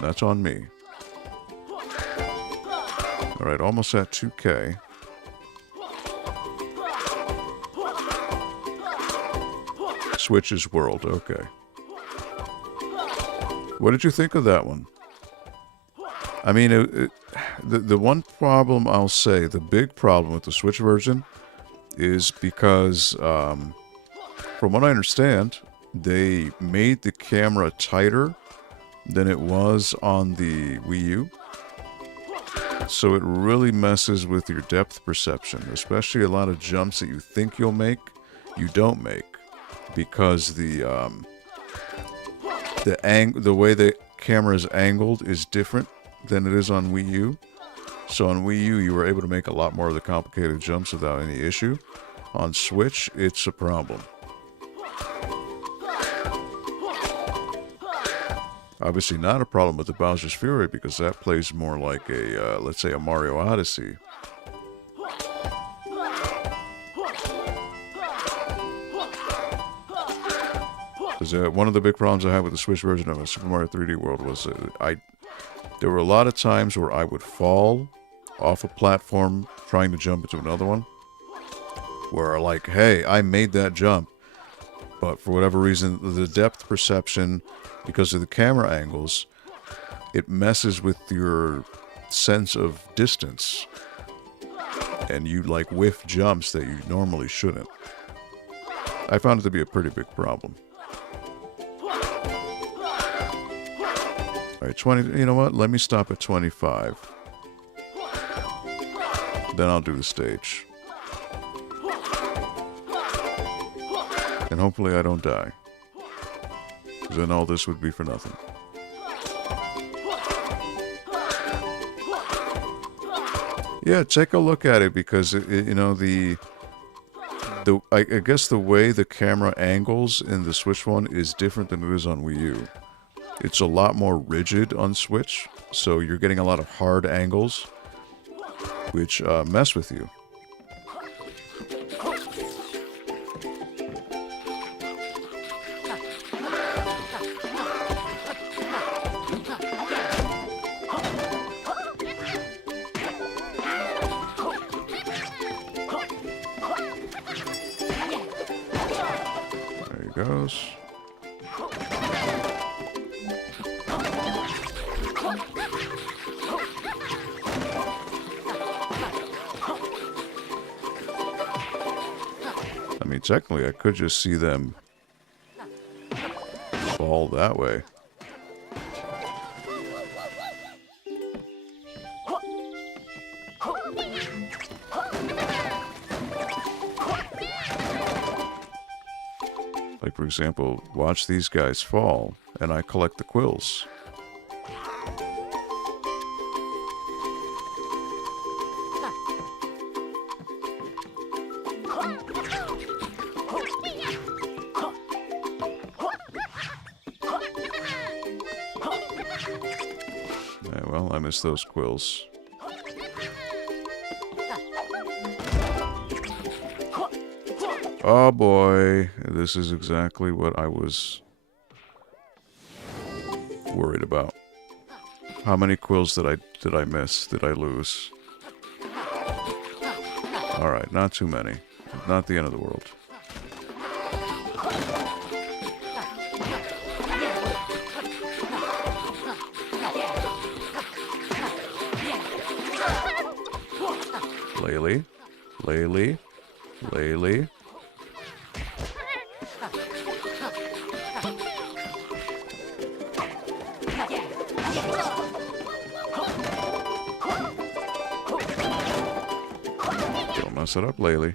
That's on me. Alright, almost at 2K. Switch's World, okay. What did you think of that one? I mean, the one problem I'll say, the big problem with the Switch version is because, from what I understand, they made the camera tighter than it was on the Wii U. So it really messes with your depth perception, especially a lot of jumps that you think you'll make, you don't make, because the way the camera is angled is different than it is on Wii U. So on Wii U, you were able to make a lot more of the complicated jumps without any issue. On Switch, it's a problem. Obviously not a problem with the Bowser's Fury, because that plays more like a, let's say, a Mario Odyssey. Because one of the big problems I had with the Switch version of Super Mario 3D World was there were a lot of times where I would fall off a platform trying to jump into another one. Where, like, hey, I made that jump, but for whatever reason, the depth perception, because of the camera angles, it messes with your sense of distance. And you, like, whiff jumps that you normally shouldn't. I found it to be a pretty big problem. Alright, 20, you know what? Let me stop at 25. Then I'll do the stage. And hopefully I don't die. Because then all this would be for nothing. Yeah, take a look at it, because, you know, I guess the way the camera angles in the Switch one is different than it is on Wii U. It's a lot more rigid on Switch, so you're getting a lot of hard angles, which mess with you. There he goes. I mean, technically, I could just see them fall that way. Like, for example, watch these guys fall, and I collect the quills. Well, I missed those quills. Oh boy, this is exactly what I was worried about. How many quills did I miss? Did I lose? Alright, not too many. Not the end of the world. Laylee. Laylee. Laylee. Don't mess it up, Laylee.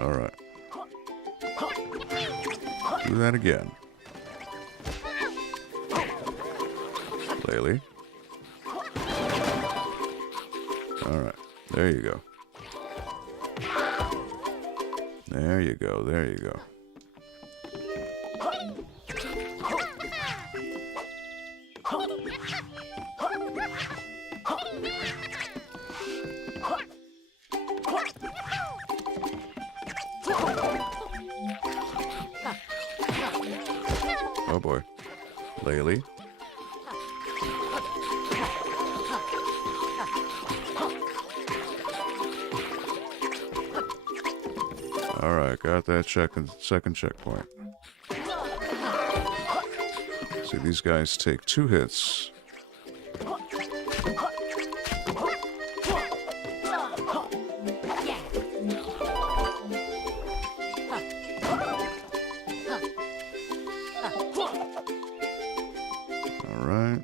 Alright. Do that again. Laylee. Alright. There you go. There you go. There you go. Oh boy. Laylee. Alright, got that second checkpoint. See, these guys take 2 hits. Alright.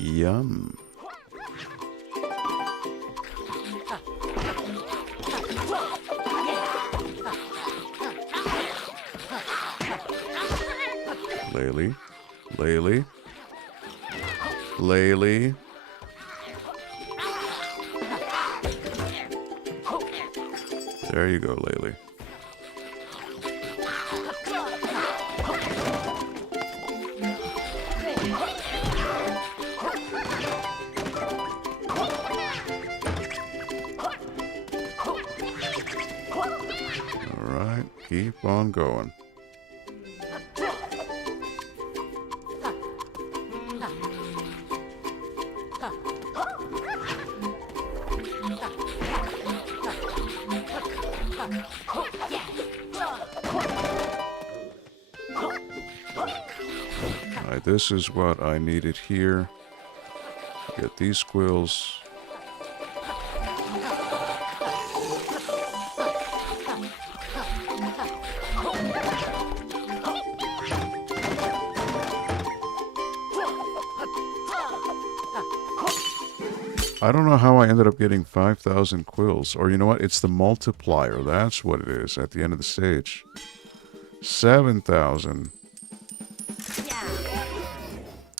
Yum. Laylee. Laylee. Laylee. There you go, Laylee. Alright, keep on going. Alright, this is what I needed here. Get these squills. I don't know how I ended up getting 5,000 quills. Or you know what? It's the multiplier. That's what it is at the end of the stage. 7,000.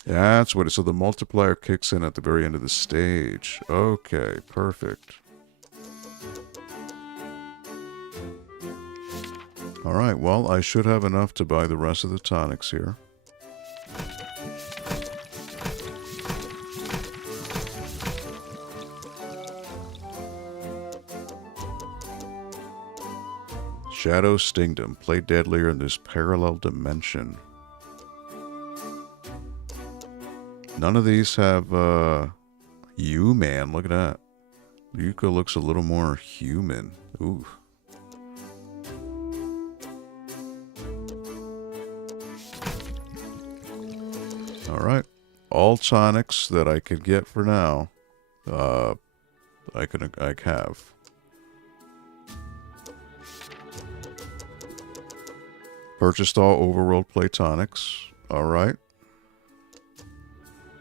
That's what it is. So the multiplier kicks in at the very end of the stage. Okay, perfect. Alright, well, I should have enough to buy the rest of the tonics here. Shadow Stingdom. Play deadlier in this parallel dimension. None of these have, you, man. Look at that. Yooka looks a little more human. Ooh. Alright. All tonics that I could get for now, I have. Purchased all Overworld Play tonics. Alright.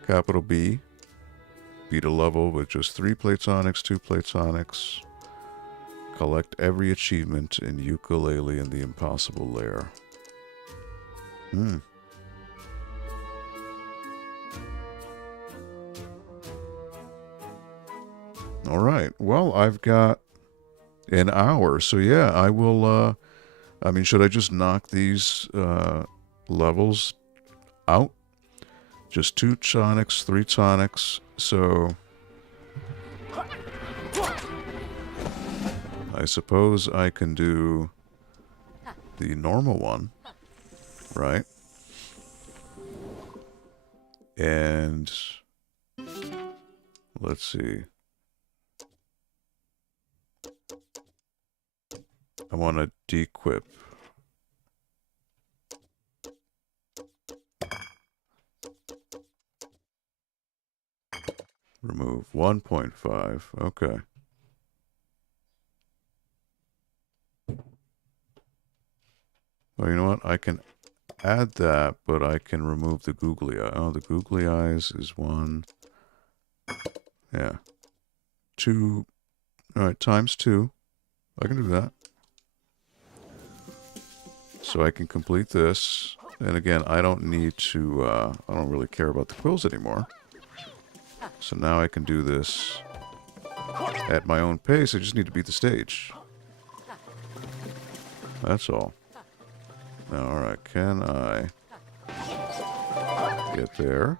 Capital B. Beat a level with just 3 Platonics, 2 Platonics. Collect every achievement in Yooka-Laylee and the Impossible Lair. All right. Well, I've got an hour, so yeah, I will. I mean, should I just knock these levels out? Just 2 tonics, 3 tonics. So I suppose I can do the normal one, right? And let's see. I want to dequip. Remove 1.5. Okay. Well, you know what? I can add that, but I can remove the googly eye. Oh, the googly eyes is 1. Yeah. 2. All right, times 2. I can do that. So I can complete this. And again, I don't need to, I don't really care about the quills anymore. So now I can do this at my own pace. I just need to beat the stage. That's all. Now, alright, can I get there?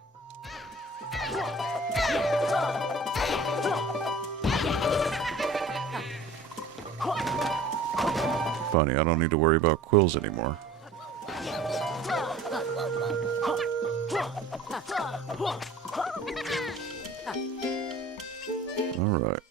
Funny, I don't need to worry about quills anymore. Alright.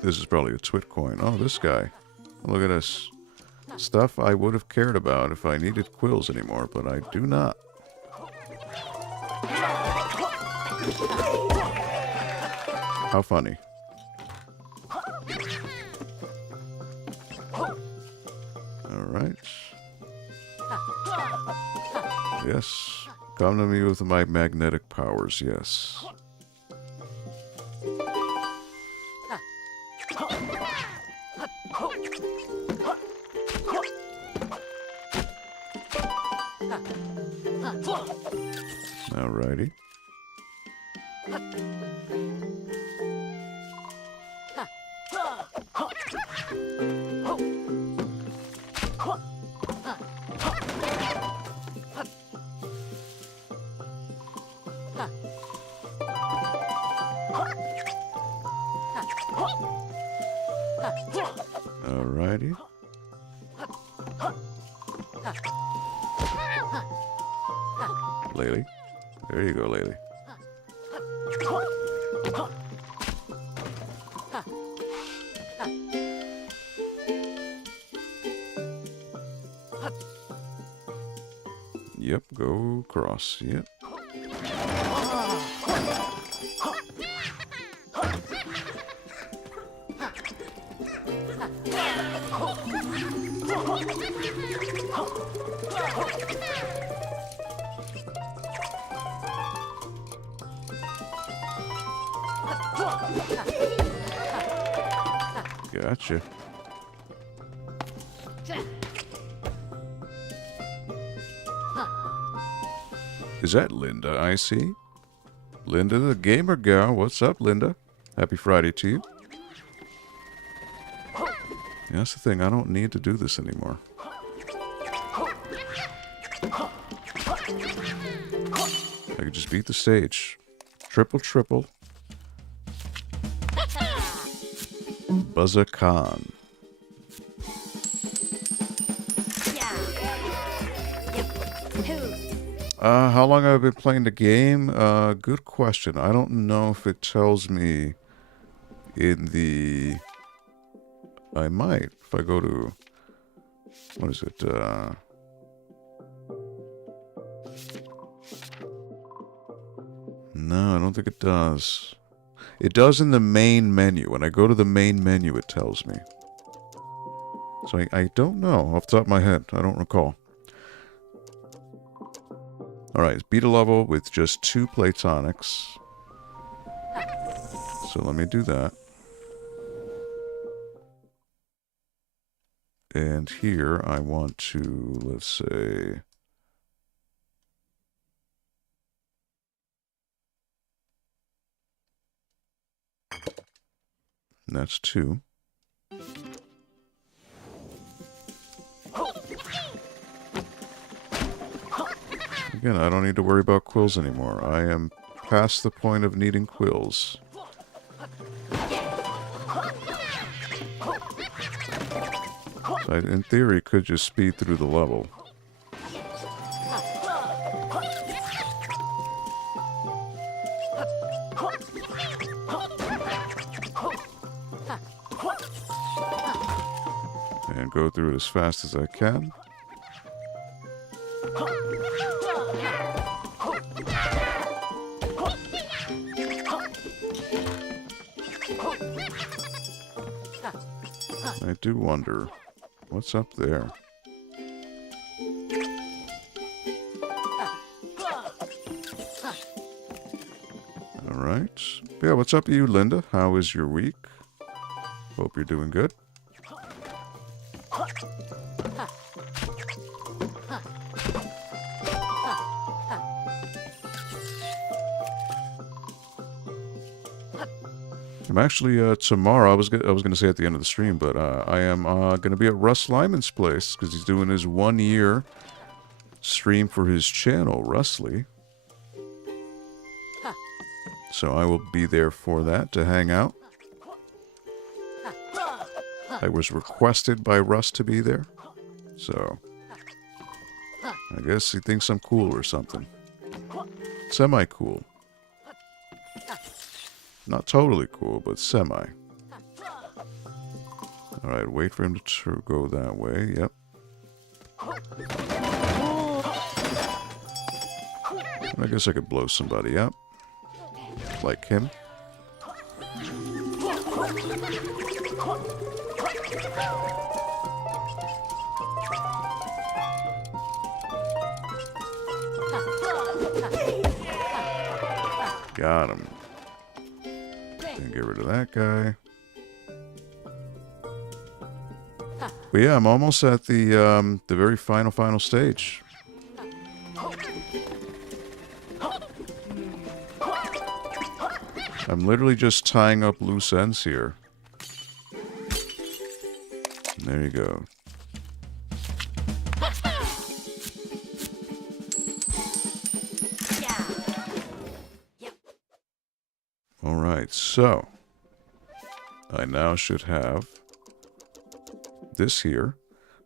This is probably a twit coin. Oh, this guy. Look at this. Stuff I would have cared about if I needed quills anymore, but I do not. How funny. Alright. Yes. Come to me with my magnetic powers, yes. Alrighty. Alrighty. Laylee. There you go, Laylee. Yep, go cross. Yep. Gotcha. Is that Linda I see? Linda the gamer gal. What's up, Linda? Happy Friday to you. Yeah, that's the thing. I don't need to do this anymore. I could just beat the stage. Triple, triple. Buzzer Khan. How long have I been playing the game? Good question. I don't know if it tells me in the... I might. If I go to... What is it? No, I don't think it does. It does in the main menu. When I go to the main menu, it tells me. So I don't know off the top of my head. I don't recall. Alright, beat a level with just 2 Platonics. So let me do that. And here I want to, let's say, that's 2. Again, I don't need to worry about quills anymore. I am past the point of needing quills. I, in theory, could just speed through the level. And go through it as fast as I can. I do wonder, what's up there? Alright. Yeah, what's up to you, Linda? How is your week? Hope you're doing good. I'm actually, tomorrow, I was going to say at the end of the stream, but I am going to be at Russ Lyman's place, because he's doing his 1-year stream for his channel, Russly. So I will be there for that, to hang out. I was requested by Russ to be there, so I guess he thinks I'm cool or something. Semi-cool. Not totally cool, but semi. Alright, wait for him to go that way. Yep. I guess I could blow somebody up. Like him. Got him. Gonna get rid of that guy. But yeah, I'm almost at the very final stage. I'm literally just tying up loose ends here. There you go. Alright, so I now should have this here.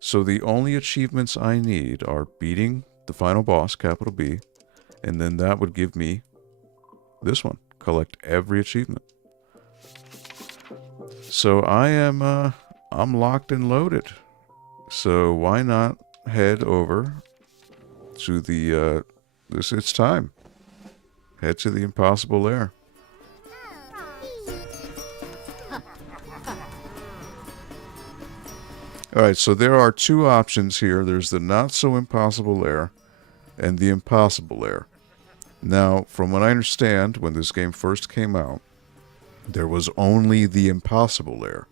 So the only achievements I need are beating the final boss, capital B, and then that would give me this one. Collect every achievement. So I am, I'm locked and loaded. So why not head over to the, it's time. Head to the Impossible Lair. Alright, so there are 2 options here. There's the not-so-impossible lair and the impossible lair. Now, from what I understand, when this game first came out, there was only the impossible lair,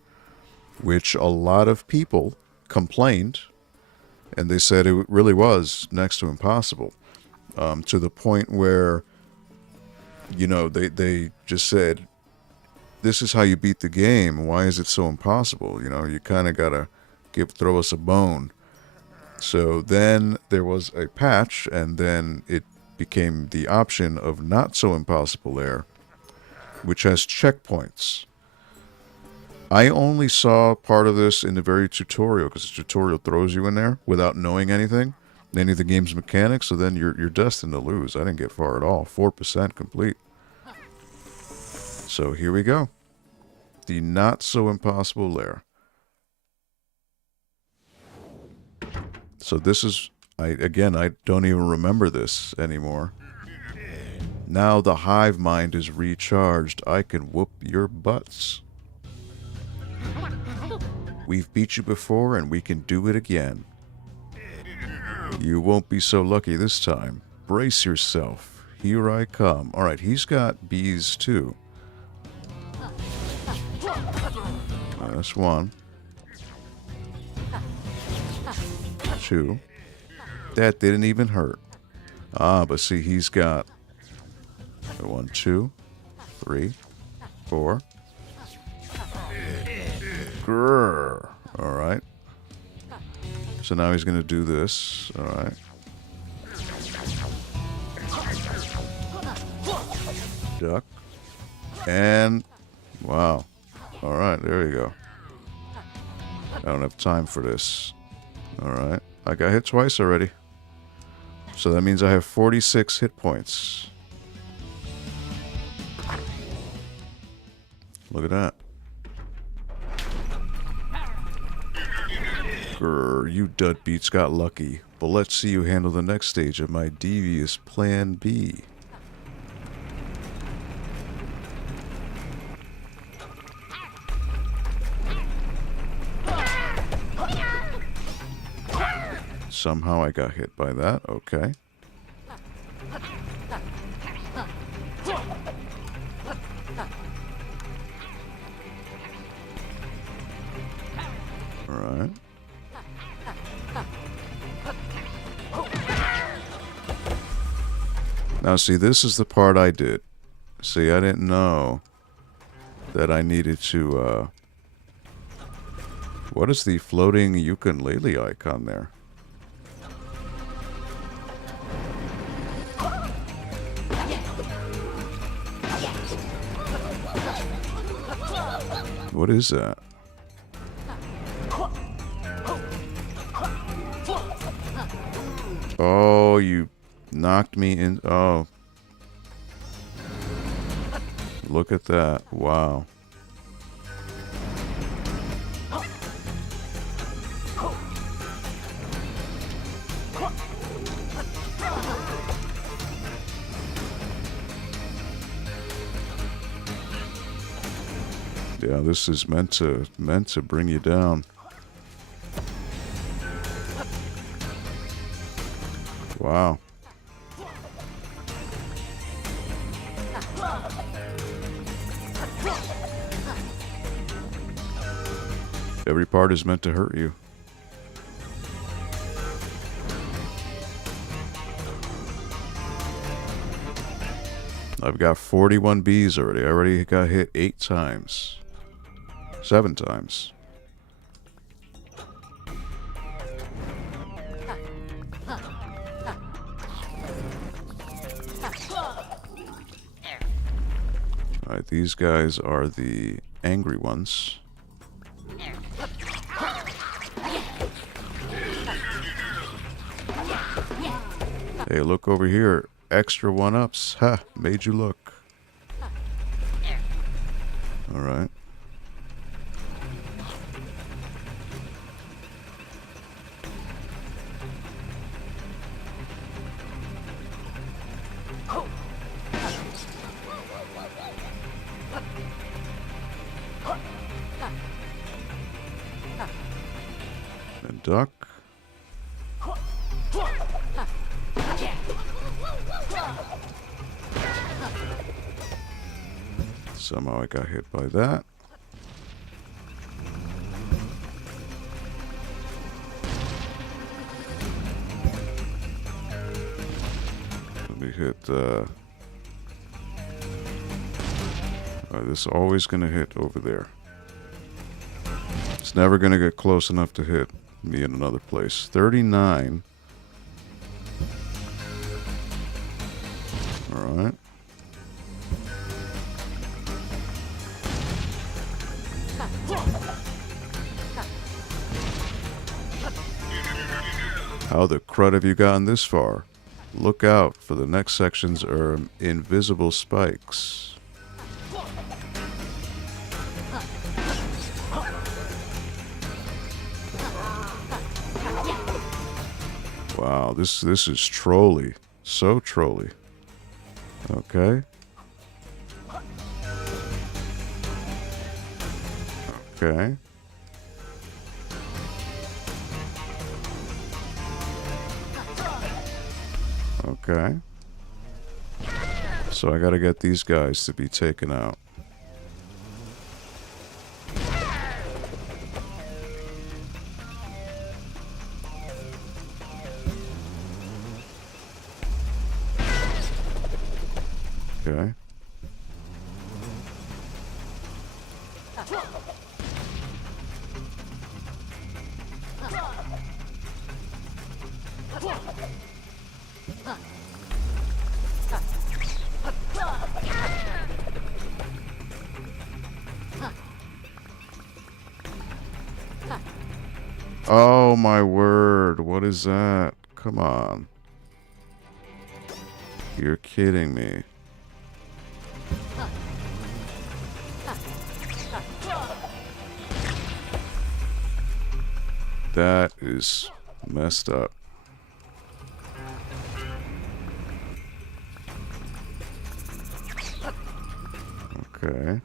which a lot of people complained, and they said it really was next to impossible, to the point where, you know, they just said, this is how you beat the game. Why is it so impossible? You know, you kind of got to throw us a bone. So then there was a patch, and then it became the option of not so impossible lair, which has checkpoints. I only saw part of this in the very tutorial, because the tutorial throws you in there without knowing anything, any of the game's mechanics, so then you're destined to lose. I didn't get far at all. 4% complete. So here we go. The not so impossible lair. So this is, I don't even remember this anymore. Now the Hivemind is recharged. I can whoop your butts. We've beat you before and we can do it again. You won't be so lucky this time. Brace yourself. Here I come. Alright, he's got bees too. That's one. 2. That didn't even hurt. Ah, but see, he's got 1, 2, 3, 4. Grrr. All right. So now he's going to do this. All right. Duck. And wow. All right, there you go. I don't have time for this. All right. I got hit twice already. So that means I have 46 hit points. Look at that. Grr, you dud beats got lucky. But let's see you handle the next stage of my devious plan B. Somehow I got hit by that. Okay. All right. Now, see, this is the part I did. See, I didn't know that I needed to, what is the floating Yooka and Laylee icon there? What is that? Oh, you knocked me in. Oh. Look at that. Wow. Yeah, this is meant to bring you down. Wow. Every part is meant to hurt you. I've got 41 bees already. I already got hit 8 times. 7 times. Alright, these guys are the angry ones. Hey, look over here. Extra 1-ups. Ha! Made you look. Alright. And duck. Somehow I got hit by that. Let me hit, this is always going to hit over there. It's never going to get close enough to hit me in another place. 39. Alright. How the crud have you gotten this far? Look out, for the next sections are invisible spikes. Wow, this is trolly. So trolly. Okay. Okay. Okay. So I gotta get these guys to be taken out. Okay. Oh my word, what is that? Come on. You're kidding me. That is messed up. Okay.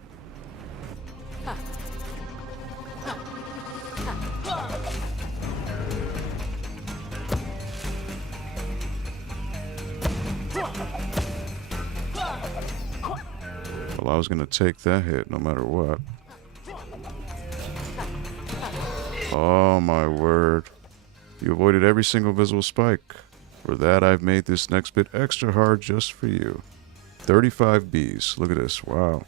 Well, I was gonna take that hit no matter what. Oh my word. You avoided every single visible spike. For that, I've made this next bit extra hard just for you. 35 bees. Look at this. Wow.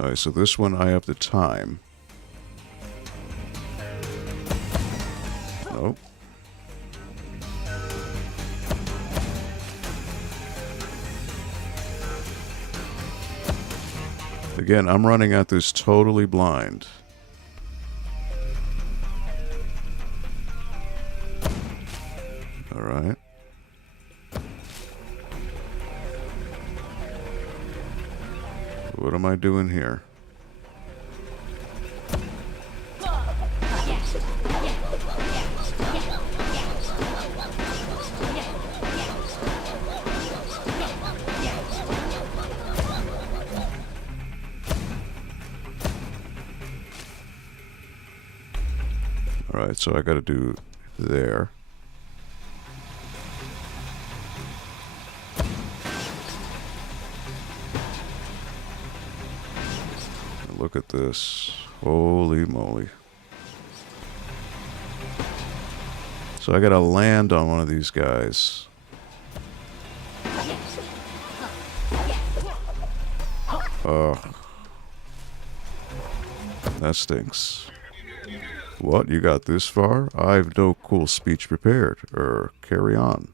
Alright, so this one I have the time. Nope. Again, I'm running at this totally blind. Alright. What am I doing here? Alright, so I gotta do there. Look at this. Holy moly. So I gotta land on one of these guys. Ugh. That stinks. What? You got this far? I've no cool speech prepared. Carry on.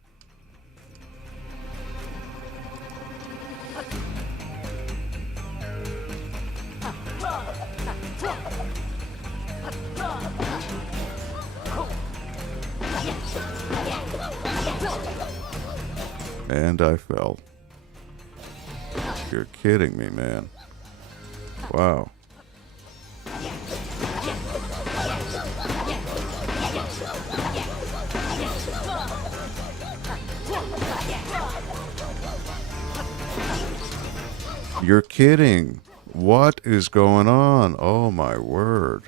And I fell. You're kidding me, man. Wow. You're kidding. What is going on? Oh my word.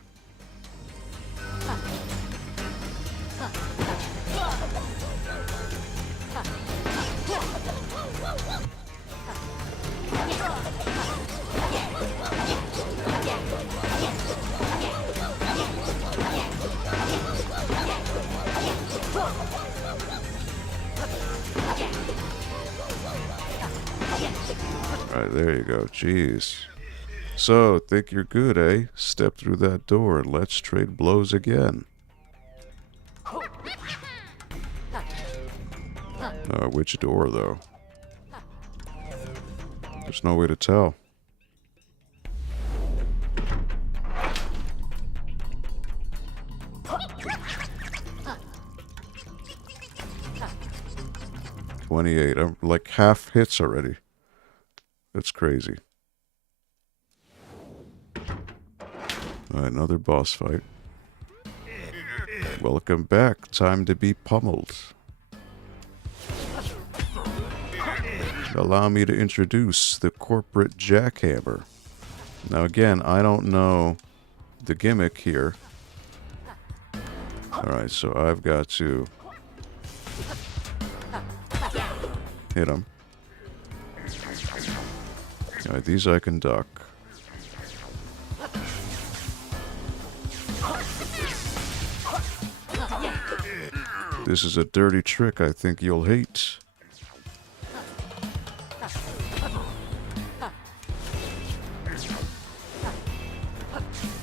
Alright, there you go. Jeez. So, think you're good, eh? Step through that door and let's trade blows again. Which door, though? There's no way to tell. $28. I'm like half hits already. That's crazy. Alright, another boss fight. Welcome back. Time to be pummeled. Allow me to introduce the corporate jackhammer. Now again, I don't know the gimmick here. Alright, so I've got to Hit him. Alright, these I can duck. This is a dirty trick I think you'll hate.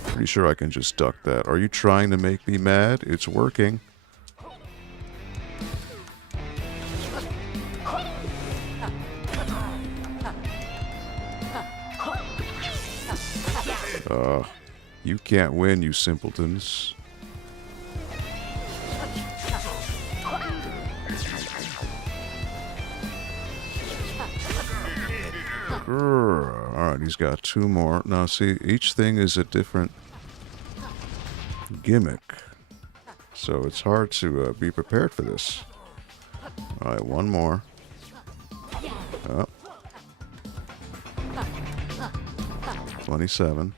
Pretty sure I can just duck that. Are you trying to make me mad? It's working. You can't win, you simpletons. Alright, he's got 2 more. Now see, each thing is a different gimmick. So it's hard to be prepared for this. Alright, 1 more. Oh. 27.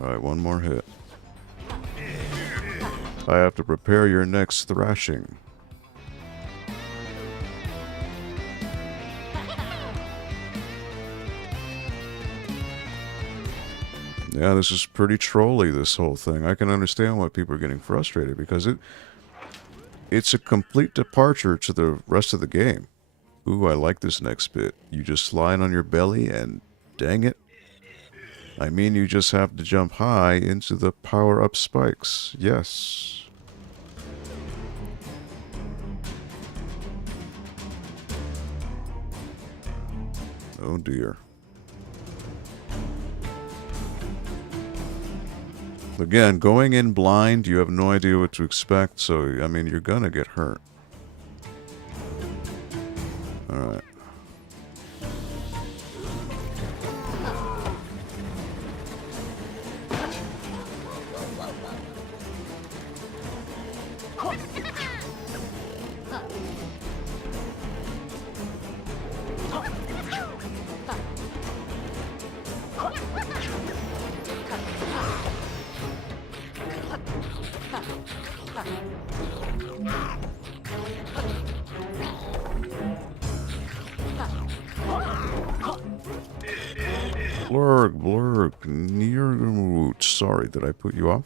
Alright, 1 more hit. I have to prepare your next thrashing. Yeah, this is pretty trolly, this whole thing. I can understand why people are getting frustrated, because it's a complete departure to the rest of the game. Ooh, I like this next bit. You just slide on your belly and dang it. I mean, you just have to jump high into the power-up spikes. Yes. Oh dear. Again, going in blind, you have no idea what to expect, so, I mean, you're gonna get hurt. Alright. Blurg, near the root. Sorry, did I put you off?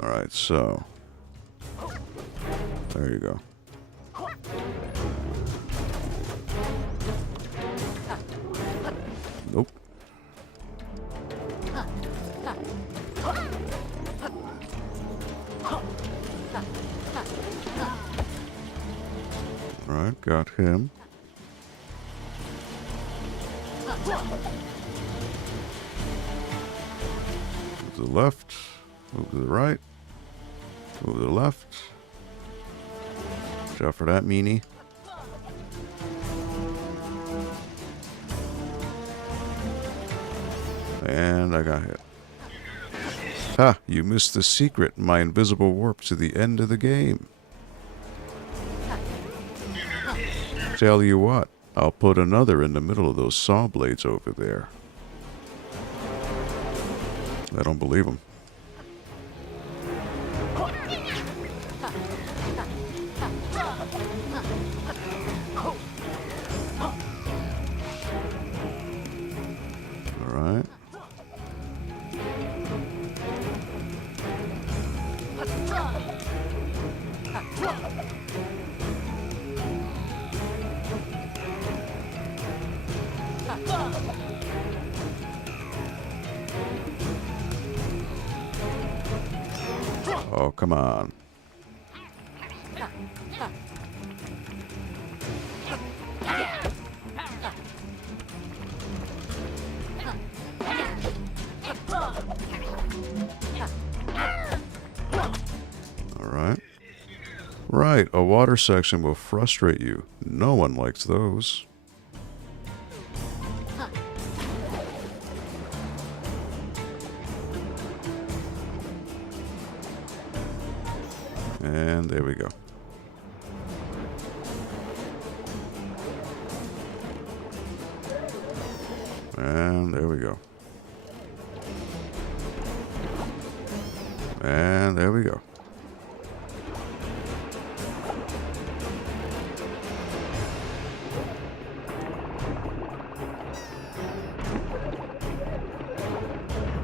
Alright, so. There you go. Nope. Alright, got him. Move to the left. Move to the right. Move to the left. Watch out for that meanie. And I got hit. Ha! You missed the secret. My invisible warp to the end of the game. Tell you what, I'll put another in the middle of those saw blades over there. I don't believe him. All right. Oh, come on. All right. Right, a water section will frustrate you. No one likes those. And there we go. And there we go. And there we go.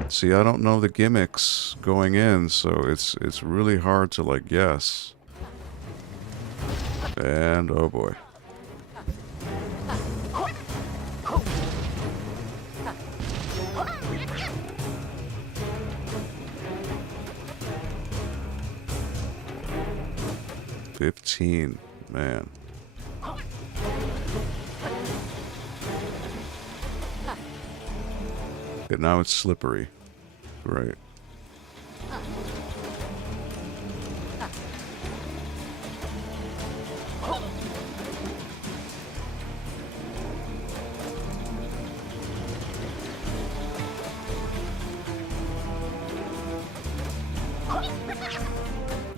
See, I don't know the gimmicks going in, so it's really hard to like guess. And oh boy. $15, man. Okay, now it's slippery. Right.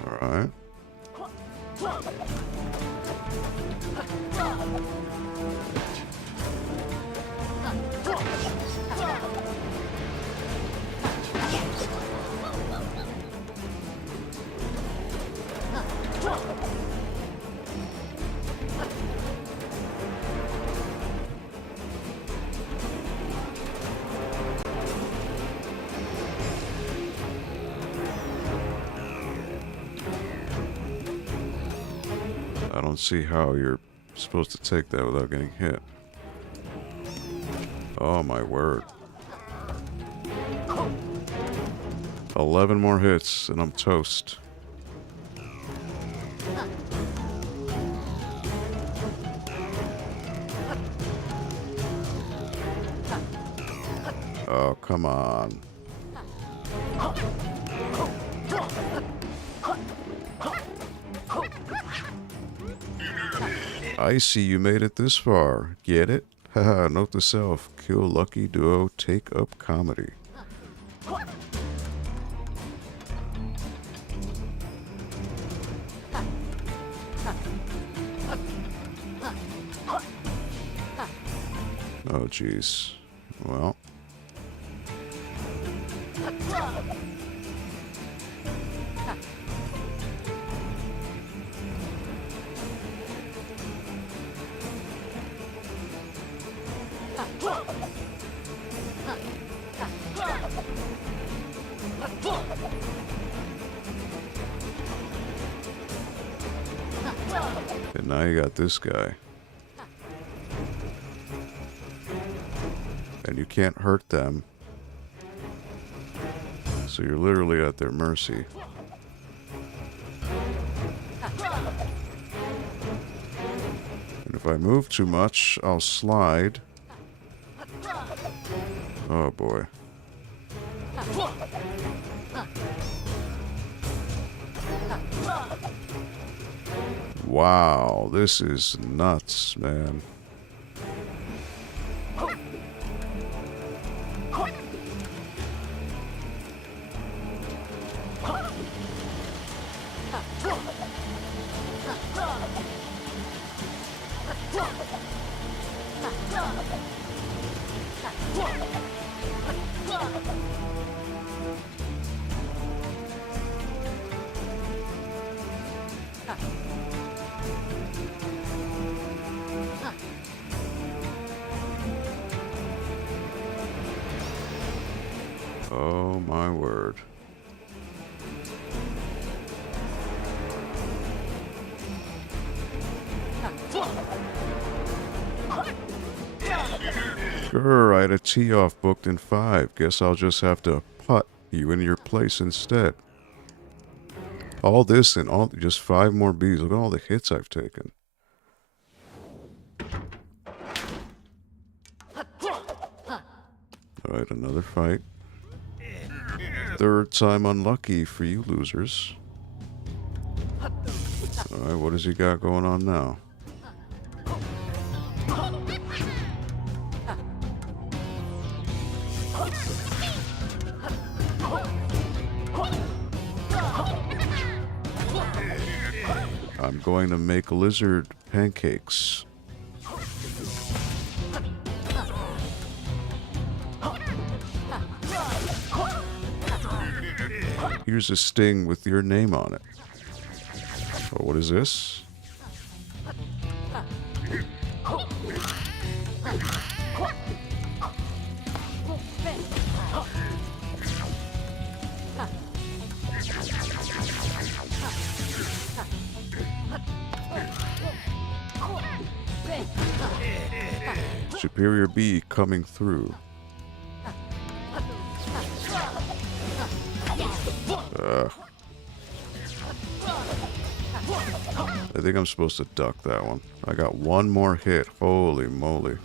All right. I don't see how you're supposed to take that without getting hit. Oh my word. 11 more hits and I'm toast. Oh, come on. I see you made it this far. Get it? Haha, note to self. Kill lucky duo, take up comedy. Oh, jeez. Well. And now you got this guy. And you can't hurt them. So you're literally at their mercy. And if I move too much, I'll slide. Oh boy. Wow, this is nuts, man. Oh my word. Sure, I had a tee off booked in 5. Guess I'll just have to putt you in your place instead. All this and all just 5 more bees. Look at all the hits I've taken. Alright, another fight. 3rd time unlucky for you losers. Alright, what has he got going on now? I'm going to make lizard pancakes. Here's a sting with your name on it. Oh, what is this? Superior bee coming through. I think I'm supposed to duck that one. I got one more hit. Holy moly.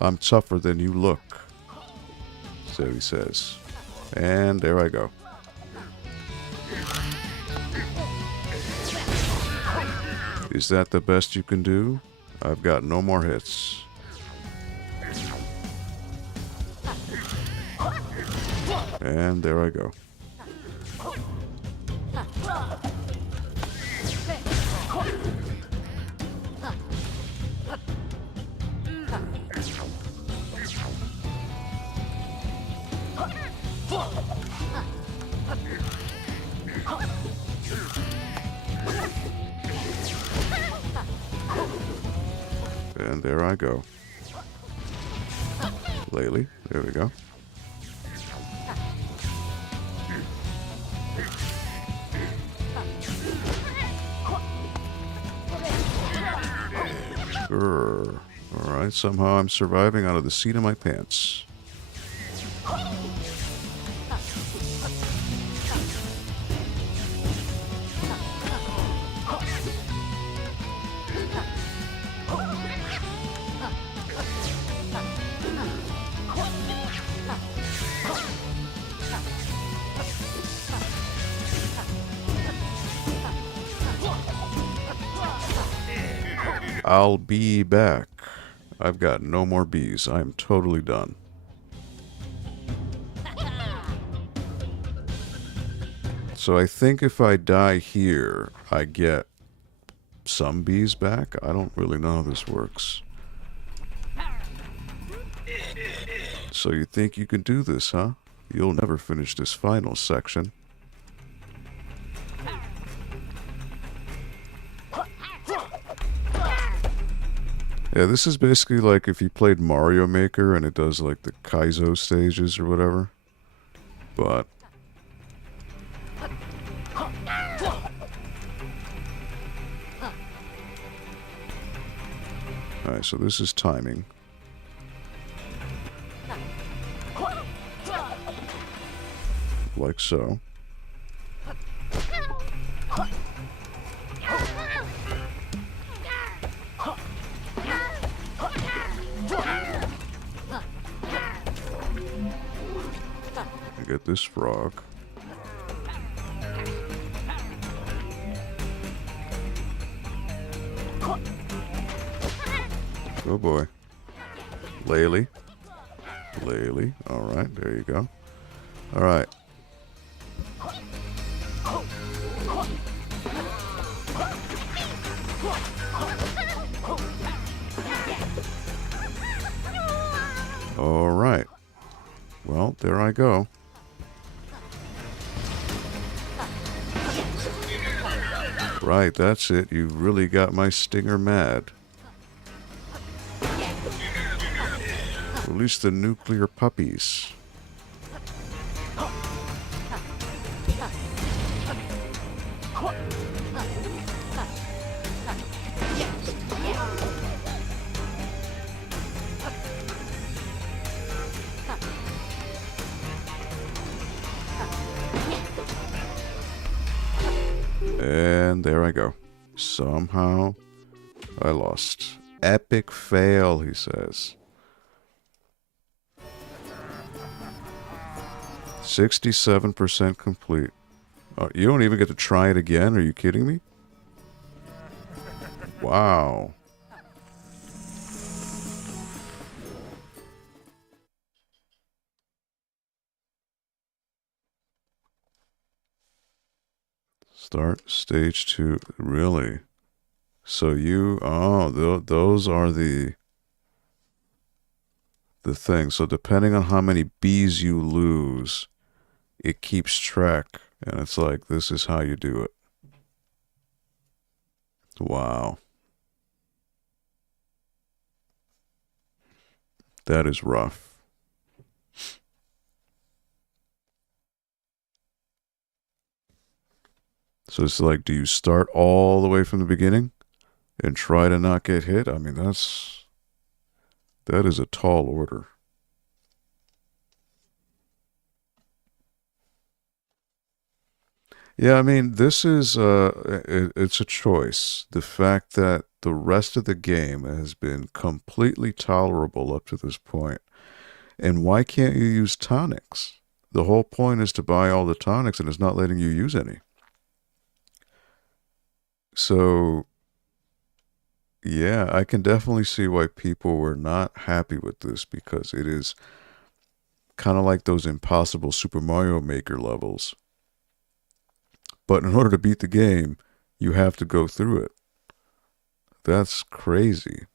I'm tougher than you look, so he says. And there I go. Is that the best you can do? I've got no more hits. And there I go. And there I go. Laylee, there we go. Alright, somehow I'm surviving out of the seat of my pants. I'll be back. I've got no more bees. I'm totally done. So I think if I die here, I get some bees back. I don't really know how this works. So you think you can do this, huh? You'll never finish this final section. Yeah, this is basically like if you played Mario Maker and it does like the Kaizo stages or whatever. But alright, so this is timing. Like so. Get this frog. Oh boy. Laylee. Laylee. Alright, there you go. Alright. Alright. Well, there I go. Right, that's it. You really got my stinger mad. Release the nuclear puppies. And there I go. Somehow I lost. Epic fail, he says. 67% complete. You don't even get to try it again? Are you kidding me? Wow. Start stage 2. Really? So you... Oh, those are the the thing. So depending on how many bees you lose, it keeps track. And it's like, this is how you do it. Wow. That is rough. So it's like, do you start all the way from the beginning and try to not get hit? I mean, that is a tall order. Yeah, I mean, this is it's a choice. The fact that the rest of the game has been completely tolerable up to this point. And why can't you use tonics? The whole point is to buy all the tonics, and it's not letting you use any. So, yeah, I can definitely see why people were not happy with this, because it is kind of like those impossible Super Mario Maker levels. But in order to beat the game, you have to go through it. That's crazy.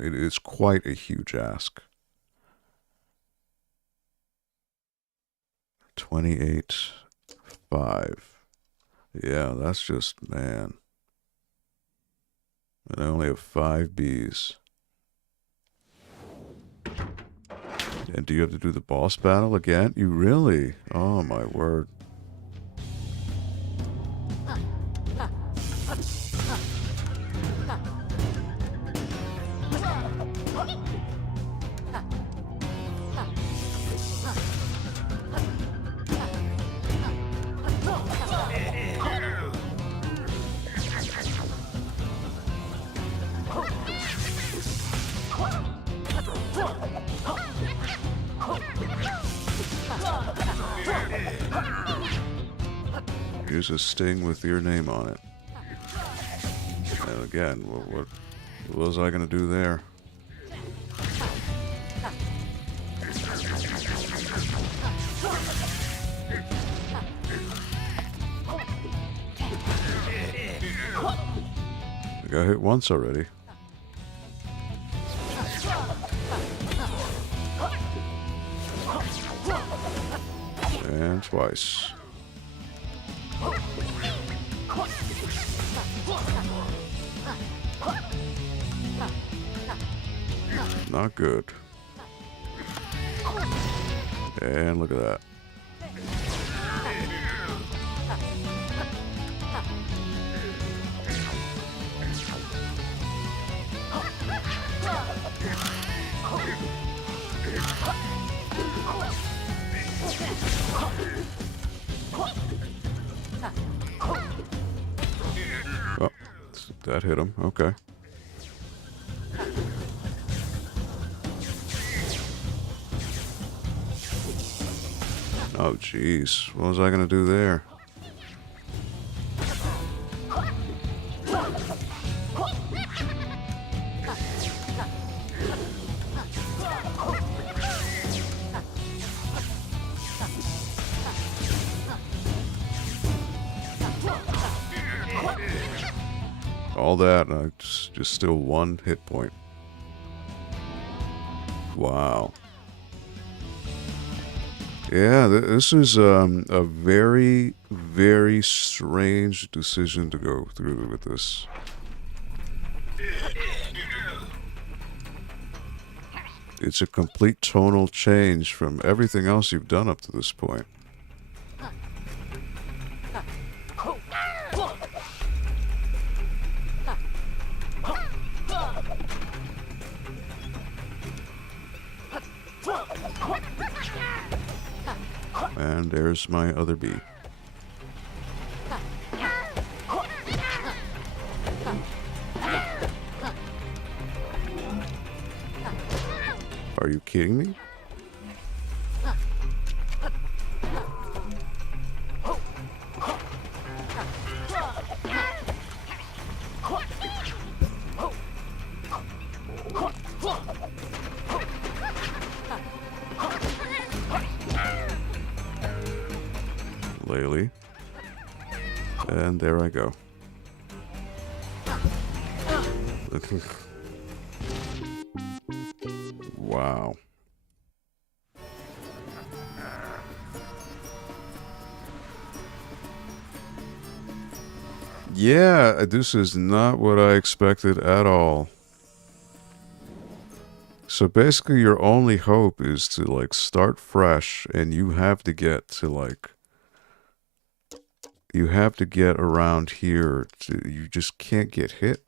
It is quite a huge ask. 28.5. Yeah, that's just, man. And I only have 5 bees. And do you have to do the boss battle again? You really? Oh my word. Here's a sting with your name on it. And again, what was I going to do there? I got hit once already. And twice. Not good. And look at that. Oh, that hit him. Okay. Oh, jeez. What was I going to do there? All that, and I just still 1 hit point. Wow. Yeah, this is a very, very strange decision to go through with this. It's a complete tonal change from everything else you've done up to this point. And there's my other bee. Are you kidding me? Laylee. And there I go. Wow. Yeah, this is not what I expected at all. So basically your only hope is to like start fresh, and you have to get to like, you have to get around here you just can't get hit.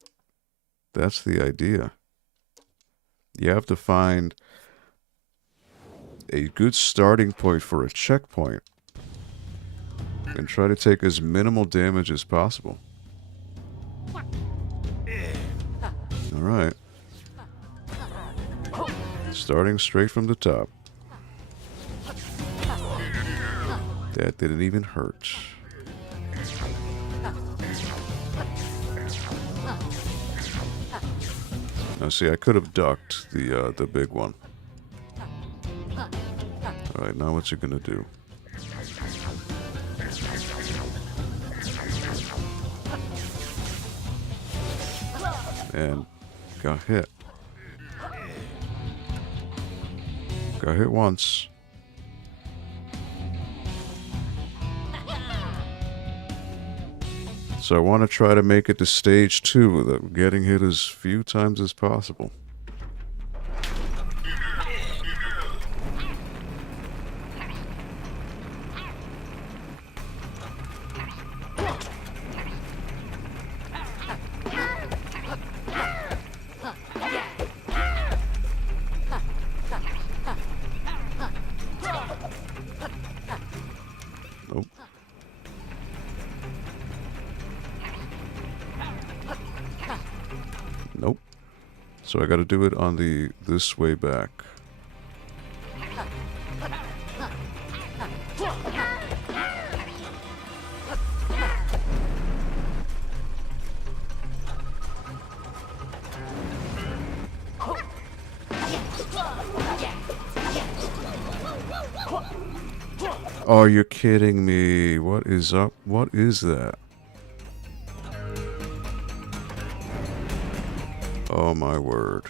That's the idea. You have to find a good starting point for a checkpoint and try to take as minimal damage as possible. Alright. Starting straight from the top. That didn't even hurt. Now see, I could have ducked the big one. Alright, now what you gonna do? And got hit. Got hit once. So I want to try to make it to stage 2 without getting hit as few times as possible. Nope. Nope. So I got to do it on this way back. Oh, you're kidding me. What is up? What is that? Oh my word.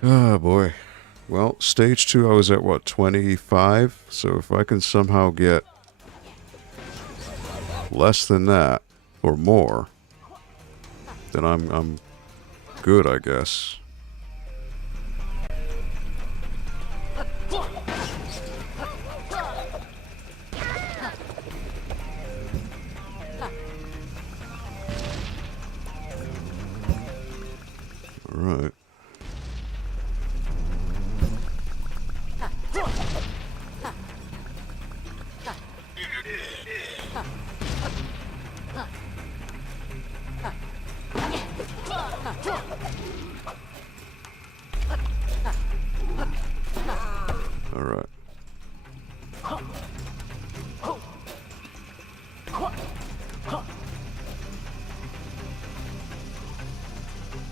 Oh boy. Well, stage 2 I was at what, 25? So if I can somehow get less than that or more, then I'm good, I guess. All right. All right.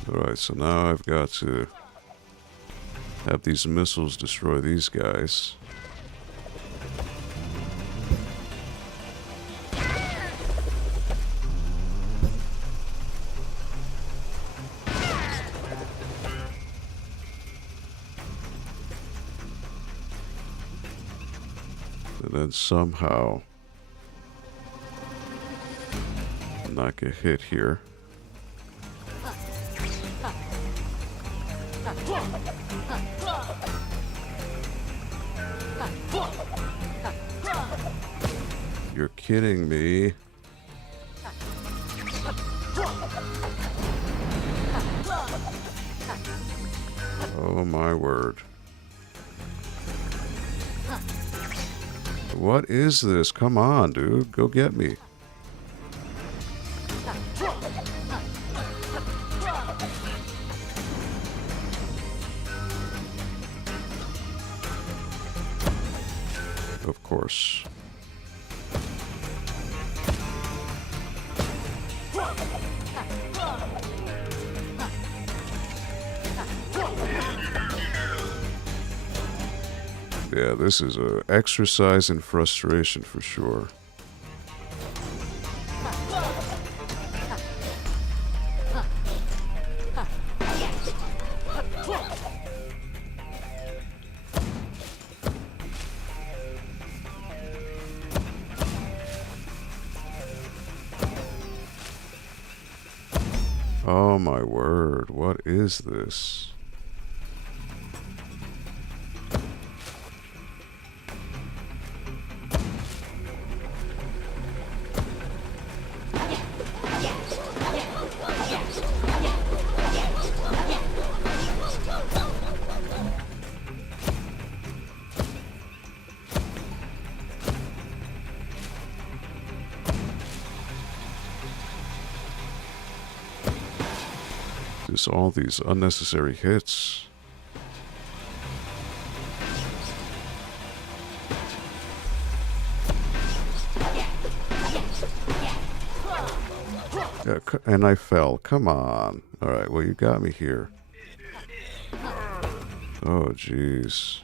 Alright, so now I've got to have these missiles destroy these guys. And then somehow not get hit here. You're kidding me. Oh my word. What is this? Come on, dude. Go get me. Of course. Yeah, this is an exercise in frustration for sure. Oh my word, what is this? Just all these unnecessary hits. Yeah, and I fell. Come on. All right, well, you got me here. Oh, jeez.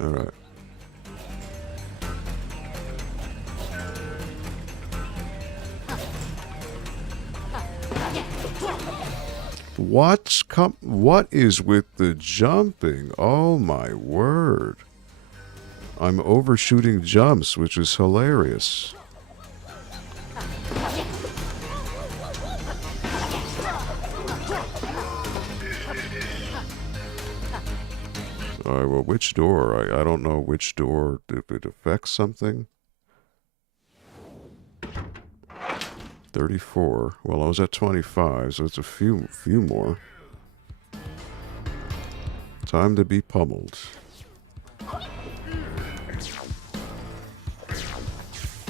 All right. What is with the jumping? Oh my word. I'm overshooting jumps, which is hilarious. Alright, well, which door? I don't know which door, if it affects something. 34. Well, I was at 25, so it's a few more. Time to be pummeled.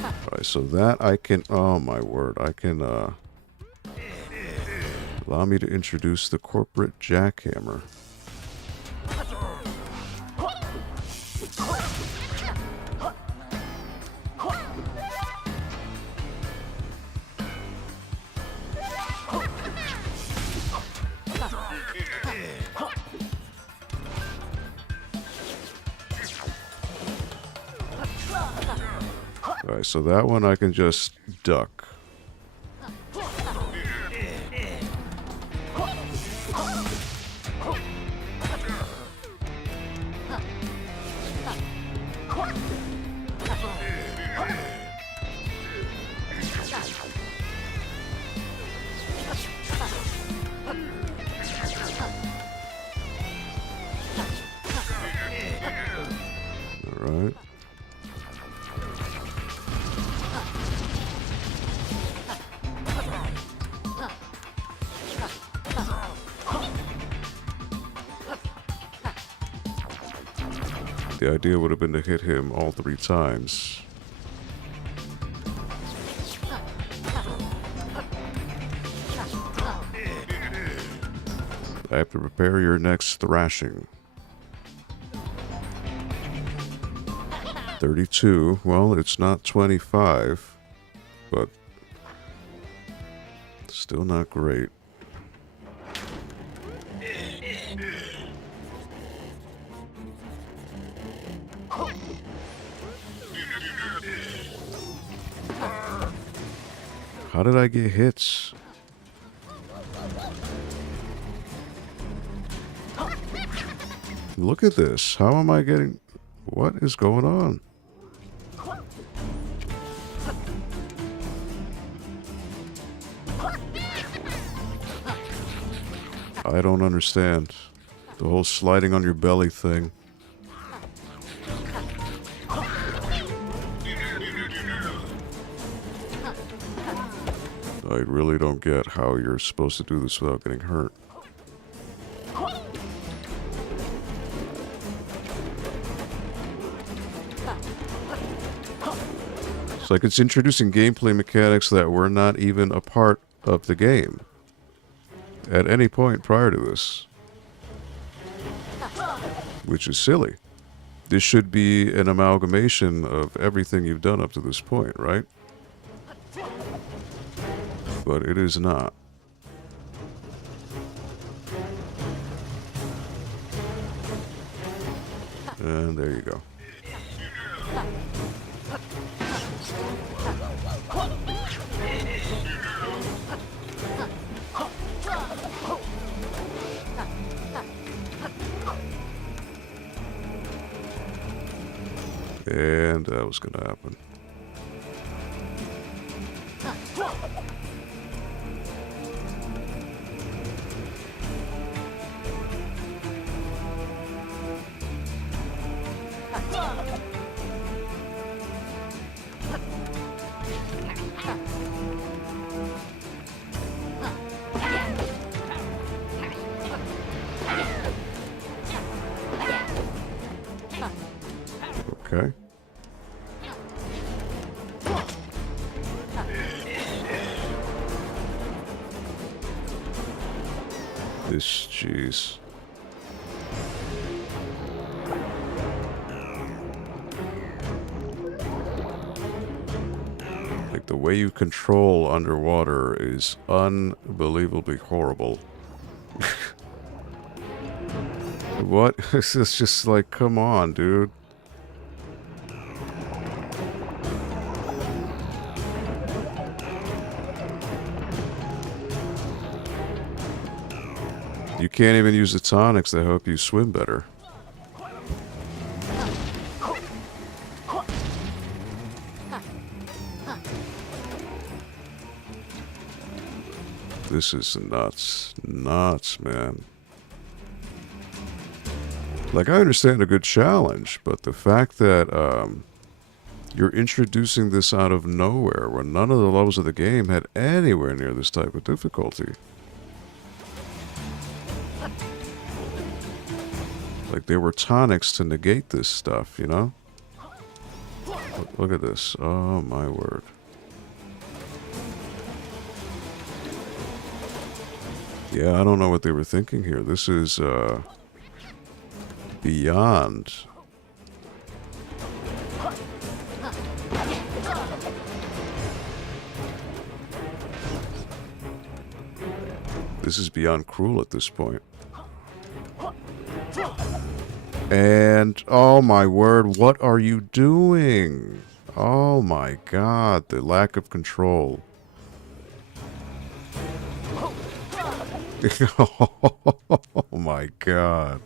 Alright, so that I can... Oh, my word. I can, allow me to introduce the corporate jackhammer. Alright, so that one I can just duck. Alright. The idea would have been to hit him all 3 times. I have to prepare your next thrashing. 32. Well, it's not 25, but still not great. How did I get hits? Look at this. How am I getting... What is going on? I don't understand. The whole sliding on your belly thing. I really don't get how you're supposed to do this without getting hurt. It's like it's introducing gameplay mechanics that were not even a part of the game at any point prior to this. Which is silly. This should be an amalgamation of everything you've done up to this point, right? But it is not. And there you go. And that was going to happen. Okay. This, jeez. Like, the way you control underwater is unbelievably horrible. What? It's just like, come on, dude. You can't even use the tonics that help you swim better. This is nuts. Nuts, man. Like, I understand a good challenge, but the fact that you're introducing this out of nowhere when none of the levels of the game had anywhere near this type of difficulty. Like, there were tonics to negate this stuff, you know? Look at this. Oh, my word. Yeah, I don't know what they were thinking here. This is, beyond. This is beyond cruel at this point. And, oh my word, what are you doing? Oh my god, the lack of control. Oh my god.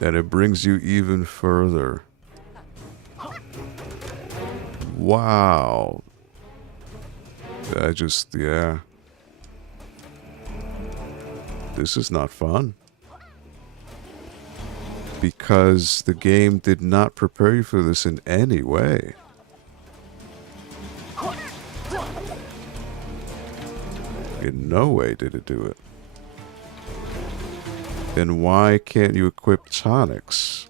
And it brings you even further. Wow. I just, yeah. This is not fun. Because the game did not prepare you for this in any way. In no way did it do it. Then why can't you equip tonics?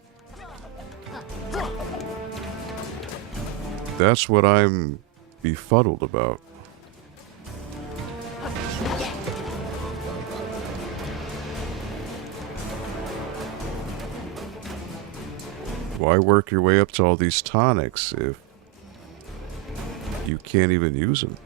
That's what I'm befuddled about. Why work your way up to all these tonics if you can't even use them?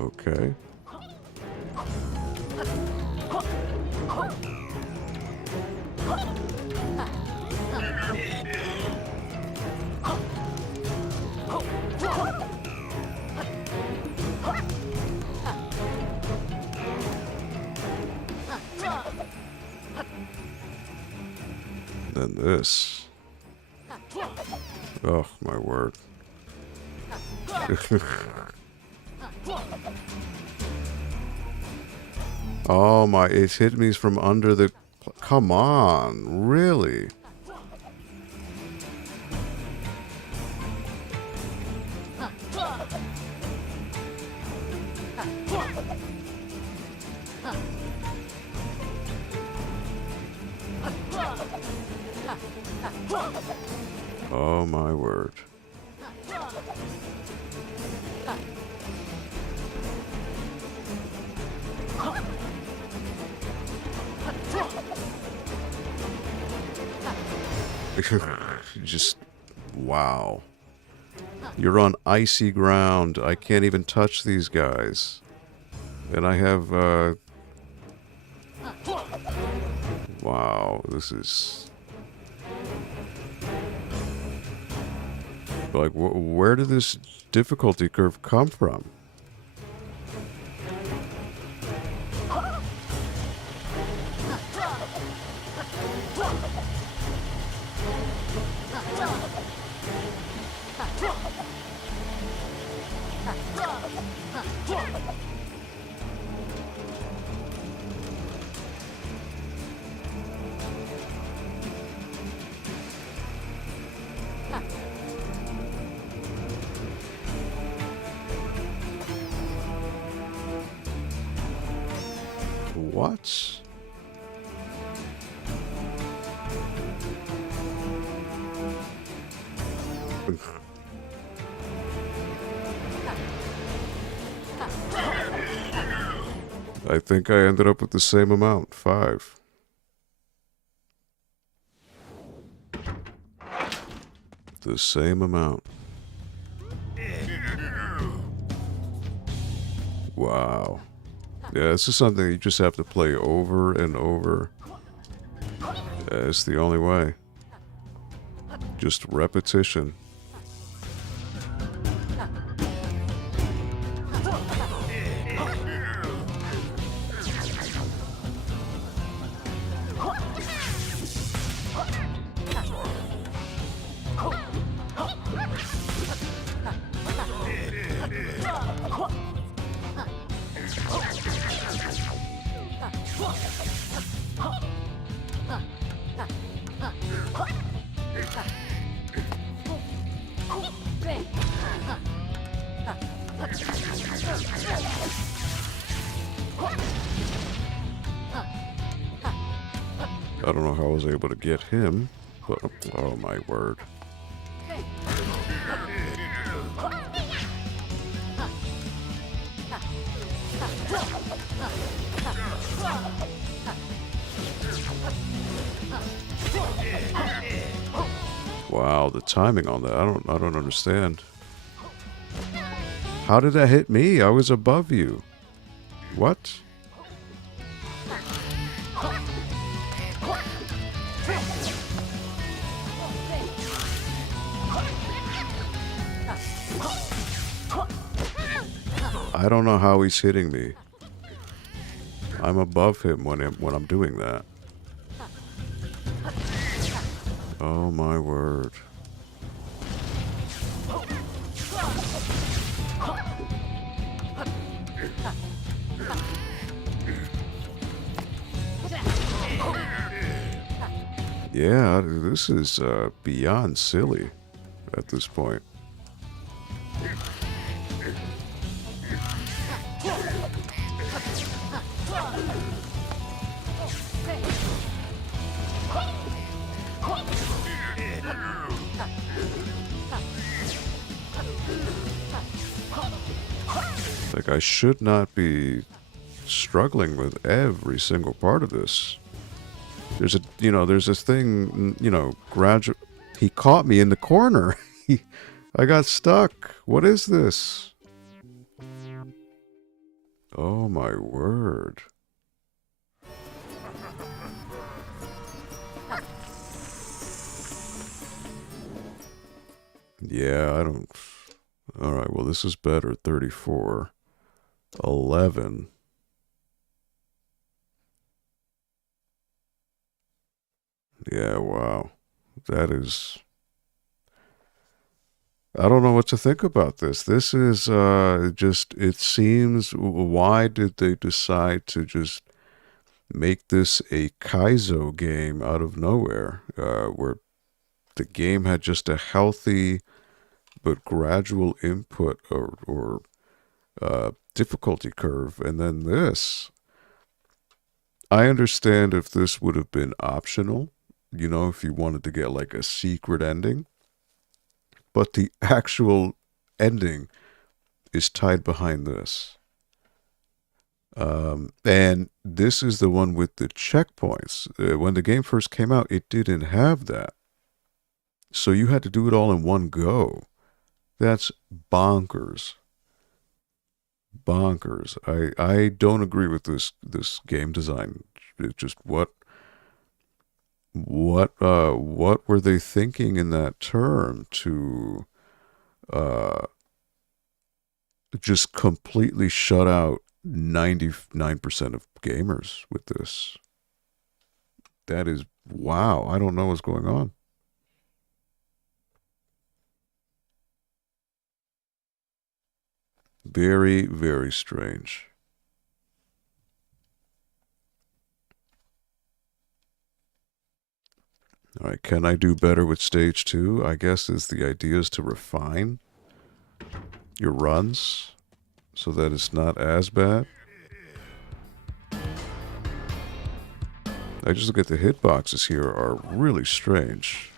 Okay. Then this. Oh, my word. Oh my, it hit me from under the... Come on, really? Oh my word. Just, wow. You're on icy ground. I can't even touch these guys. And I have, wow, this is... Like, where did this difficulty curve come from? What? I think I ended up with the same amount, 5. The same amount. Wow. Yeah, this is something you just have to play over and over. Yeah, it's the only way. Just repetition. I don't know how I was able to get him, but oh my word. Wow, the timing on that, I don't understand. How did that hit me? I was above you. What? I don't know how he's hitting me. I'm above him when I'm doing that. Oh my word. Yeah, this is beyond silly at this point. Like, I should not be struggling with every single part of this. There's there's this thing, gradual. He caught me in the corner. I got stuck. What is this? Oh my word. Yeah, I don't... Alright, well, this is better. 34. 11. Yeah, wow. That is... I don't know what to think about this. This is just, it seems, why did they decide to just make this a Kaizo game out of nowhere, where the game had just a healthy but gradual input or difficulty curve, and then this. I understand if this would have been optional, you know, if you wanted to get like a secret ending, but the actual ending is tied behind this. And this is the one with the checkpoints. When the game first came out, it didn't have that. So you had to do it all in one go. That's bonkers. Bonkers. I don't agree with this game design. It just what were they thinking in that term to just completely shut out 99% of gamers with this? That is, wow. I don't know what's going on. Very, very strange. All right, can I do better with stage 2? I guess the idea is to refine your runs so that it's not as bad. I just look at the hitboxes here are really strange.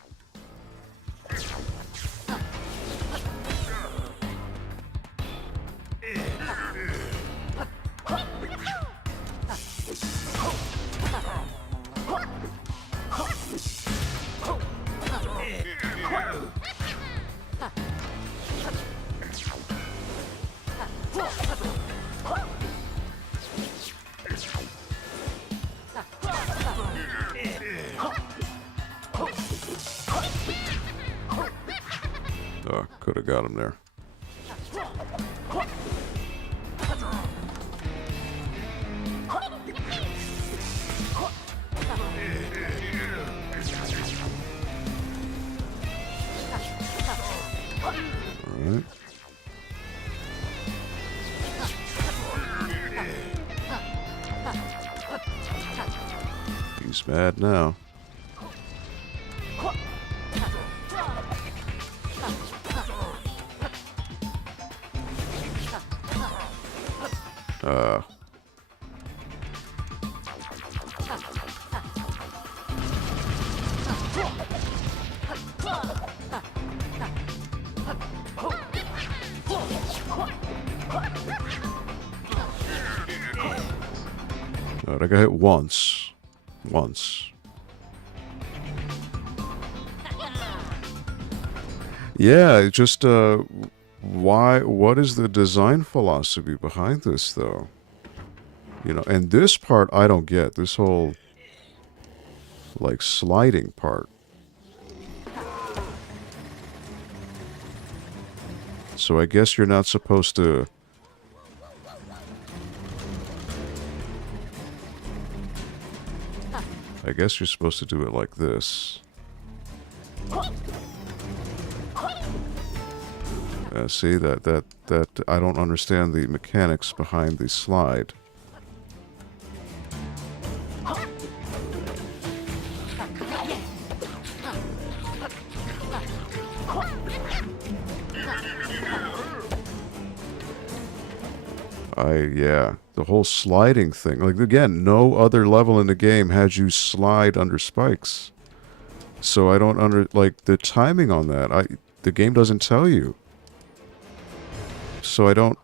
Oh, could have got him there. All right. He's mad now. Alright, I got hit once. Yeah, it just, what is the design philosophy behind this, though? You know, and this part I don't get. This whole, like, sliding part. So I guess you're not supposed to... I guess you're supposed to do it like this. See, that I don't understand the mechanics behind the slide. Yeah, the whole sliding thing. Like, again, no other level in the game has you slide under spikes. So I don't like, the timing on that, the game doesn't tell you. So I don't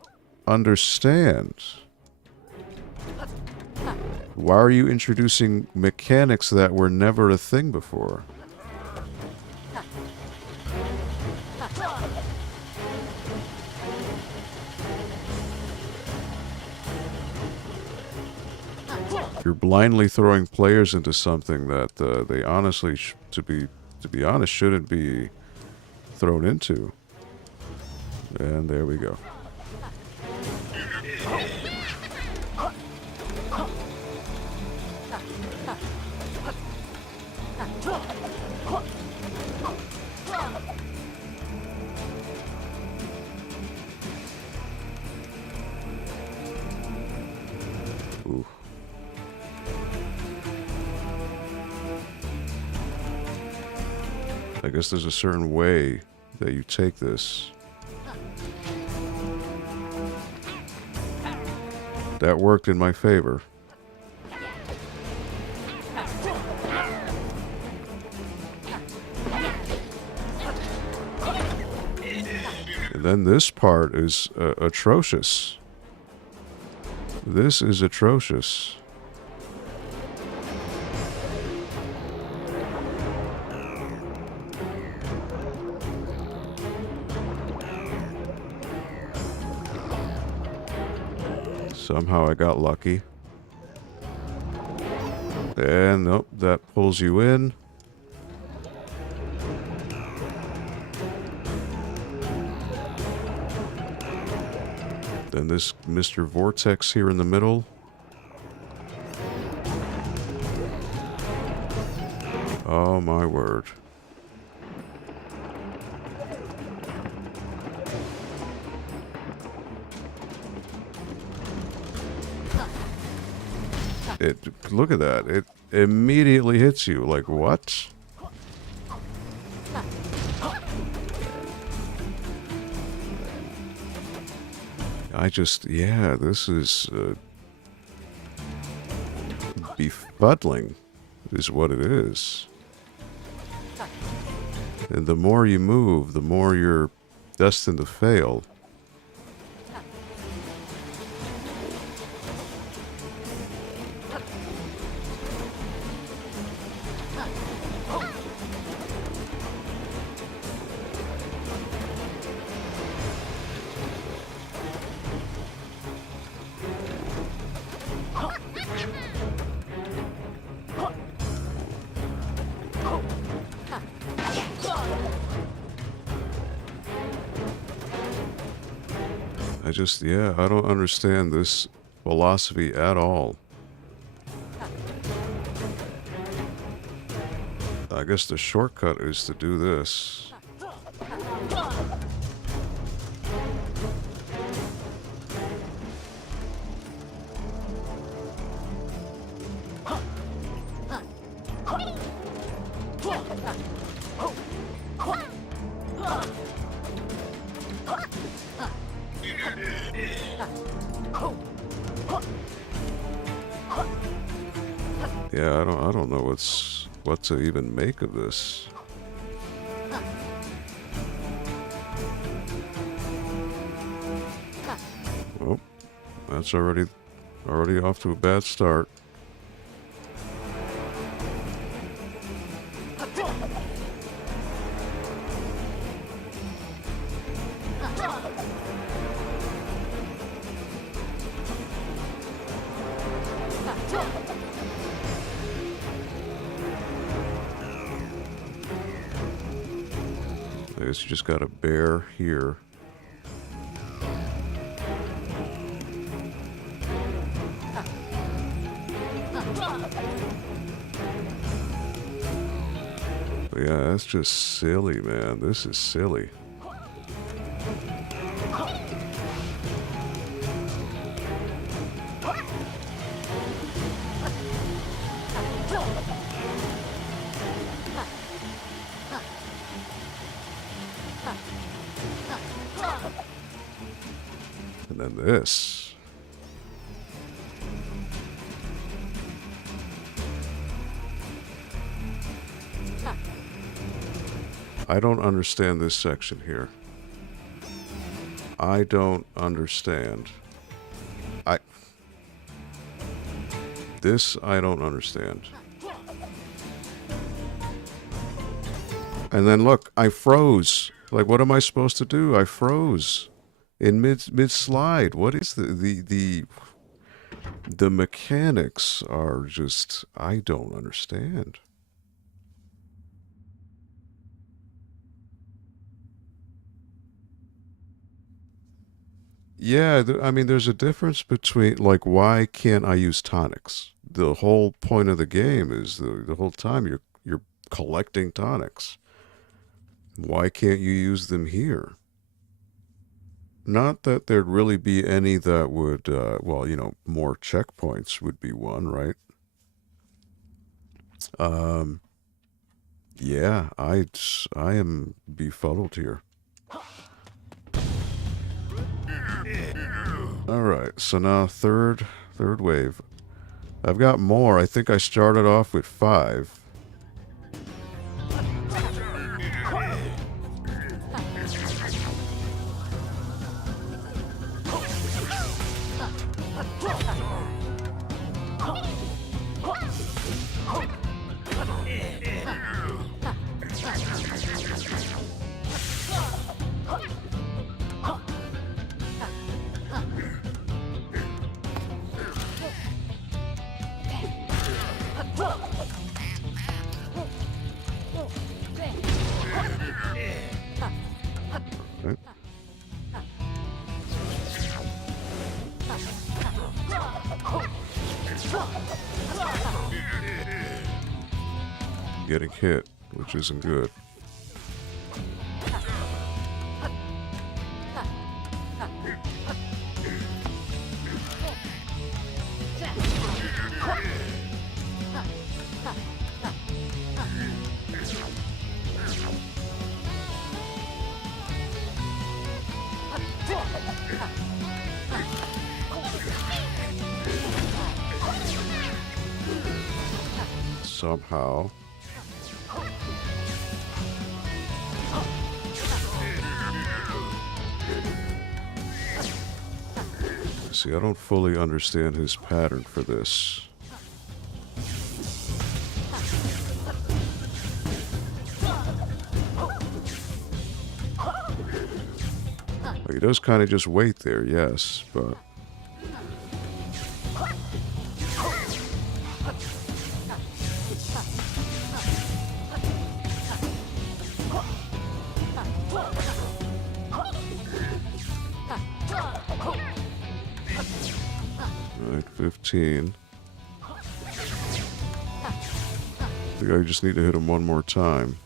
understand. Why are you introducing mechanics that were never a thing before? You're blindly throwing players into something that they honestly, to be honest, shouldn't be thrown into. And there we go. I guess there's a certain way that you take this. That worked in my favor. And then this part is atrocious. This is atrocious. Somehow I got lucky. And nope, that pulls you in. Then this Mr. Vortex here in the middle. Oh my word. Look at that. It immediately hits you. Like, what? Yeah, this is befuddling is what it is. And the more you move, the more you're destined to fail. Yeah, I don't understand this philosophy at all. I guess the shortcut is to do this. Yeah, I don't know what to even make of this. Oh, that's already off to a bad start. I guess you just got a bear here. But yeah, that's just silly, man. This is silly. And then this. I don't understand this section here. I don't understand. This I don't understand. And then look, I froze. Like, what am I supposed to do? I froze in mid slide. What is the mechanics are just, I don't understand. Yeah, I mean, there's a difference between, like, why can't I use tonics? The whole point of the game is the whole time you're collecting tonics. Why can't you use them here? Not that there'd really be any that would, well, you know, more checkpoints would be one, right? Yeah, I am befuddled here. Alright, so now third wave. I've got more. I think I started off with 5. Right. Getting hit, which isn't good. Somehow. See, I don't fully understand his pattern for this. He does kind of just wait there, yes, but... Alright, 15. I think I just need to hit him one more time.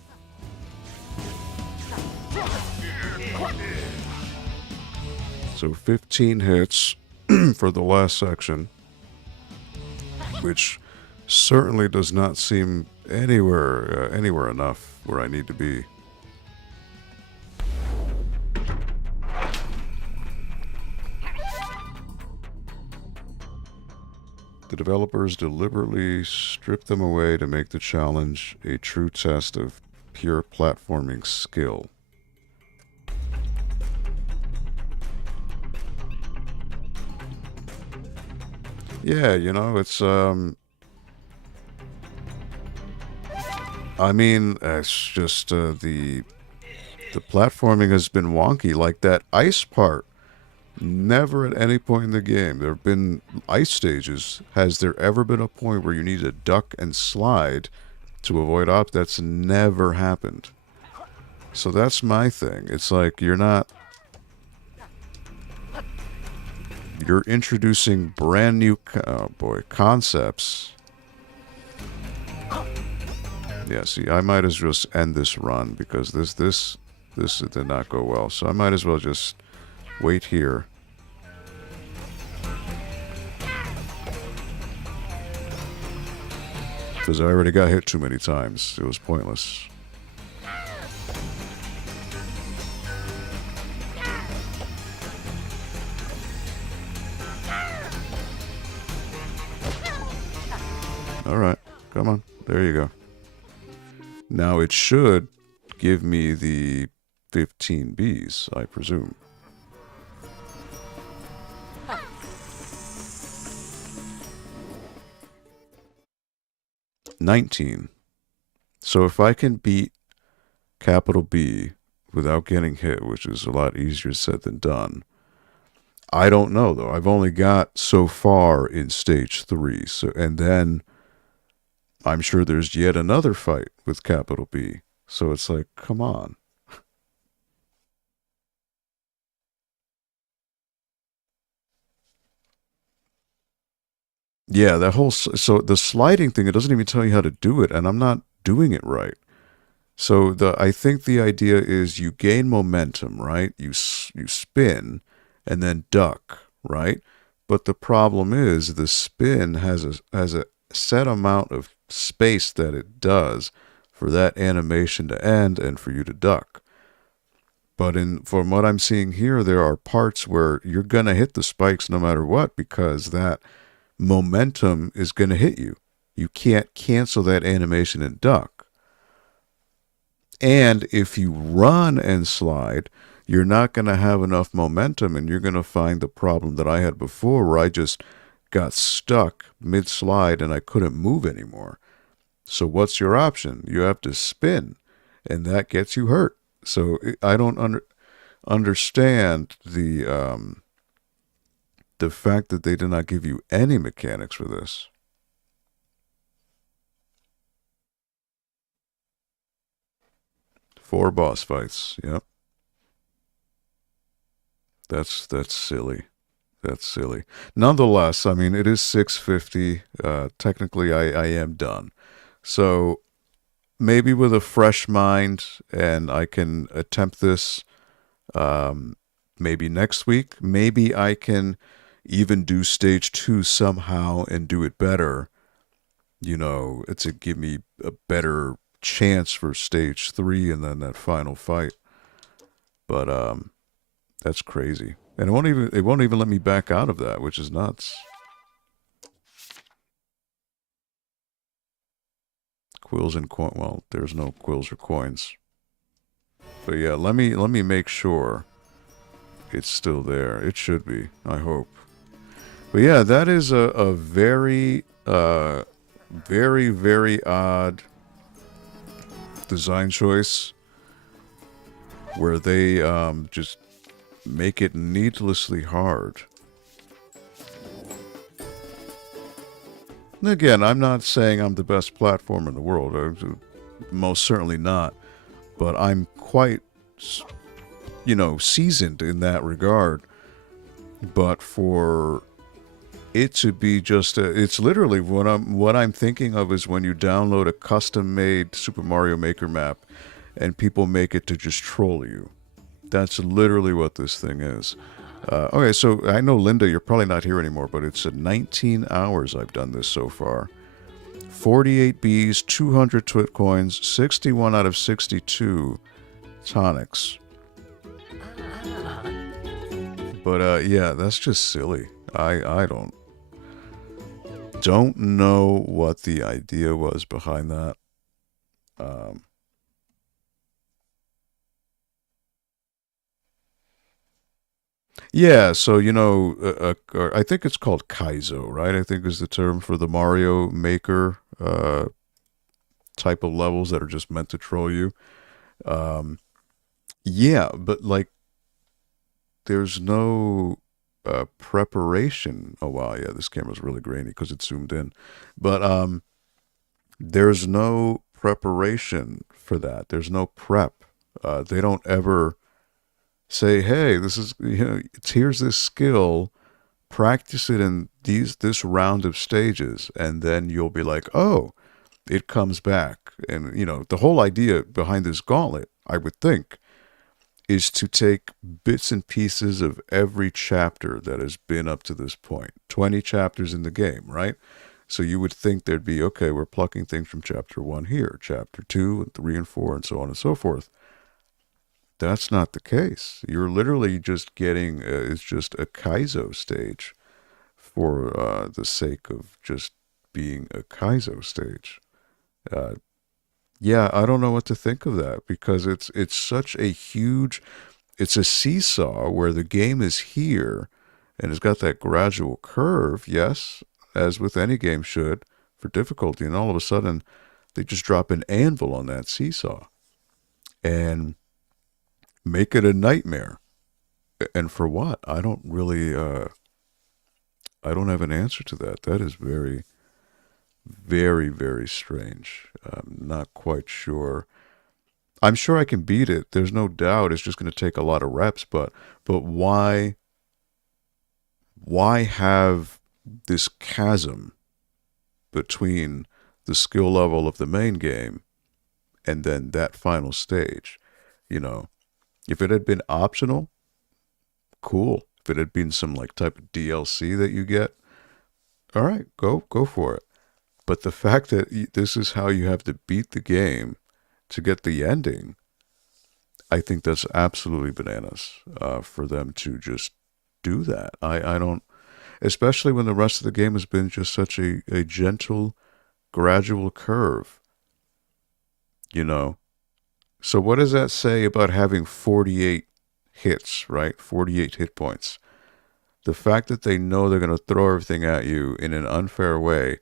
So 15 hits for the last section, which certainly does not seem anywhere enough where I need to be. The developers deliberately stripped them away to make the challenge a true test of pure platforming skill. Yeah, you know, it's, I mean, it's just, the platforming has been wonky. Like that ice part, never at any point in the game. There have been ice stages. Has there ever been a point where you need to duck and slide to avoid ops? That's never happened. So that's my thing. It's like, you're introducing brand new, oh boy, concepts. Yeah, see, I might as well just end this run because this did not go well. So I might as well just wait here. Because I already got hit too many times. It was pointless. Alright, come on. There you go. Now it should give me the 15 Bs, I presume. $19. So if I can beat capital B without getting hit, which is a lot easier said than done, I don't know though. I've only got so far in stage 3. So, and then I'm sure there's yet another fight with capital B. So it's like, come on. Yeah, that whole, so the sliding thing, it doesn't even tell you how to do it, and I'm not doing it right. So I think the idea is you gain momentum, right? You spin and then duck, right? But the problem is the spin has a set amount of space that it does for that animation to end and for you to duck. But from what I'm seeing here, there are parts where you're going to hit the spikes no matter what, because that momentum is going to hit you. You can't cancel that animation and duck. And if you run and slide, you're not going to have enough momentum, and you're going to find the problem that I had before, where I just got stuck mid-slide and I couldn't move anymore. So what's your option? You have to spin, and that gets you hurt. So I don't understand the fact that they did not give you any mechanics for this. Four boss fights. Yep. That's silly. That's silly. Nonetheless, I mean, it is 6:50. Technically, I am done. So maybe with a fresh mind, and I can attempt this maybe next week. Maybe I can even do stage 2 somehow and do it better, to give me a better chance for stage 3 and then that final fight. But that's crazy. And it won't even let me back out of that, which is nuts. Quills and coin. Well, there's no quills or coins. But yeah, let me make sure it's still there. It should be. I hope. But yeah, that is a very, very, very odd design choice, where they just make it needlessly hard. And again, I'm not saying I'm the best platformer in the world. Most certainly not. But I'm quite, seasoned in that regard. But for it to be just it's literally what I'm thinking of is when you download a custom-made Super Mario Maker map and people make it to just troll you. That's literally what this thing is. Okay, so I know, Linda, you're probably not here anymore, but it's 19 hours I've done this so far. 48 bees, 200 twit coins, 61 out of 62 tonics. But yeah, that's just silly. I don't know what the idea was behind that. Yeah, so I think it's called Kaizo, right? I think is the term for the Mario Maker type of levels that are just meant to troll you. Yeah, but like, there's no preparation. Oh wow, yeah, this camera's really grainy because it's zoomed in. But there's no preparation for that. There's no prep. They don't ever say, hey, this is, here's this skill, practice it in this round of stages, and then you'll be like, oh, it comes back. And the whole idea behind this gauntlet, I would think, is to take bits and pieces of every chapter that has been up to this point. 20 chapters in the game, right? So you would think there'd be, okay, we're plucking things from chapter 1 here, chapter 2 and 3 and 4, and so on and so forth. That's not the case. You're literally just getting, it's just a Kaizo stage for the sake of just being a Kaizo stage. Yeah, I don't know what to think of that, because it's such a huge, it's a seesaw where the game is here and it's got that gradual curve, yes, as with any game should, for difficulty, and all of a sudden they just drop an anvil on that seesaw and make it a nightmare. And for what? I don't really, I don't have an answer to that. That is very, very, very strange. I'm not quite sure. I'm sure I can beat it. There's no doubt. It's just going to take a lot of reps. But why have this chasm between the skill level of the main game and then that final stage? If it had been optional, cool. If it had been some like type of DLC that you get, all right, go for it. But the fact that this is how you have to beat the game, to get the ending, I think that's absolutely bananas for them to just do that. I don't, especially when the rest of the game has been just such a gentle, gradual curve, you know. So what does that say about having 48 hits, right? 48 hit points. The fact that they know they're going to throw everything at you in an unfair way,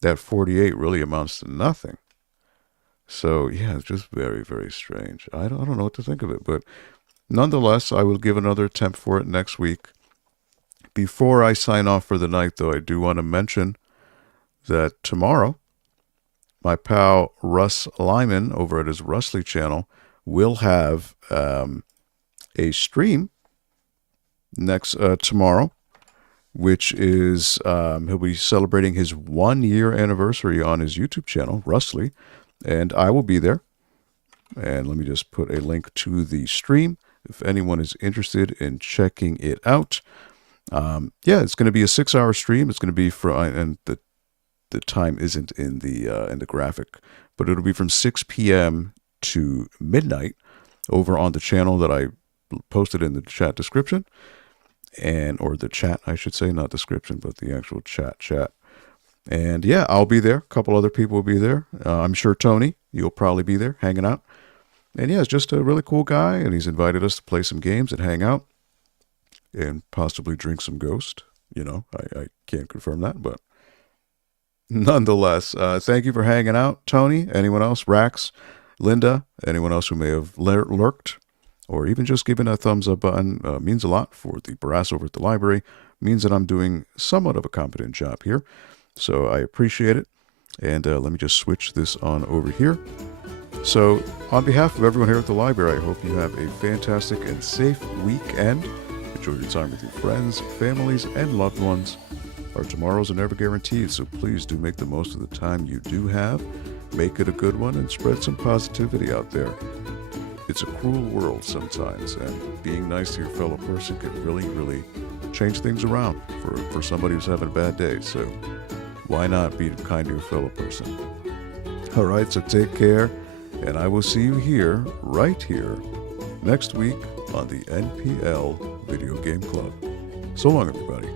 that 48 really amounts to nothing. So yeah, it's just very, very strange. I don't know what to think of it, but nonetheless, I will give another attempt for it next week. Before I sign off for the night, though, I do want to mention that tomorrow, my pal Russ Lyman over at his Rustley channel will have a stream next tomorrow, which is he'll be celebrating his 1-year anniversary on his YouTube channel, Rustley, and I will be there. And let me just put a link to the stream if anyone is interested in checking it out. Yeah, it's going to be a 6-hour stream. It's going to be and the time isn't in the graphic, but it'll be from 6 p.m. to midnight over on the channel that I posted in the chat description, or the chat, I should say, not description, but the actual chat. And yeah, I'll be there. A couple other people will be there. I'm sure Tony, you'll probably be there hanging out. And yeah, it's just a really cool guy, and he's invited us to play some games and hang out and possibly drink some Ghost. You know, I can't confirm that, but nonetheless, thank you for hanging out, Tony. Anyone else? Rax, Linda, anyone else who may have lurked or even just given a thumbs up button means a lot for the brass over at the library. Means that I'm doing somewhat of a competent job here. So I appreciate it. And let me just switch this on over here. So on behalf of everyone here at the library, I hope you have a fantastic and safe weekend. Enjoy your time with your friends, families, and loved ones. Our tomorrows are never guaranteed, so please do make the most of the time you do have. Make it a good one and spread some positivity out there. It's a cruel world sometimes, and being nice to your fellow person can really, really change things around for somebody who's having a bad day. So why not be kind to your fellow person? All right, so take care, and I will see you here, right here, next week on the NPL Video Game Club. So long, everybody.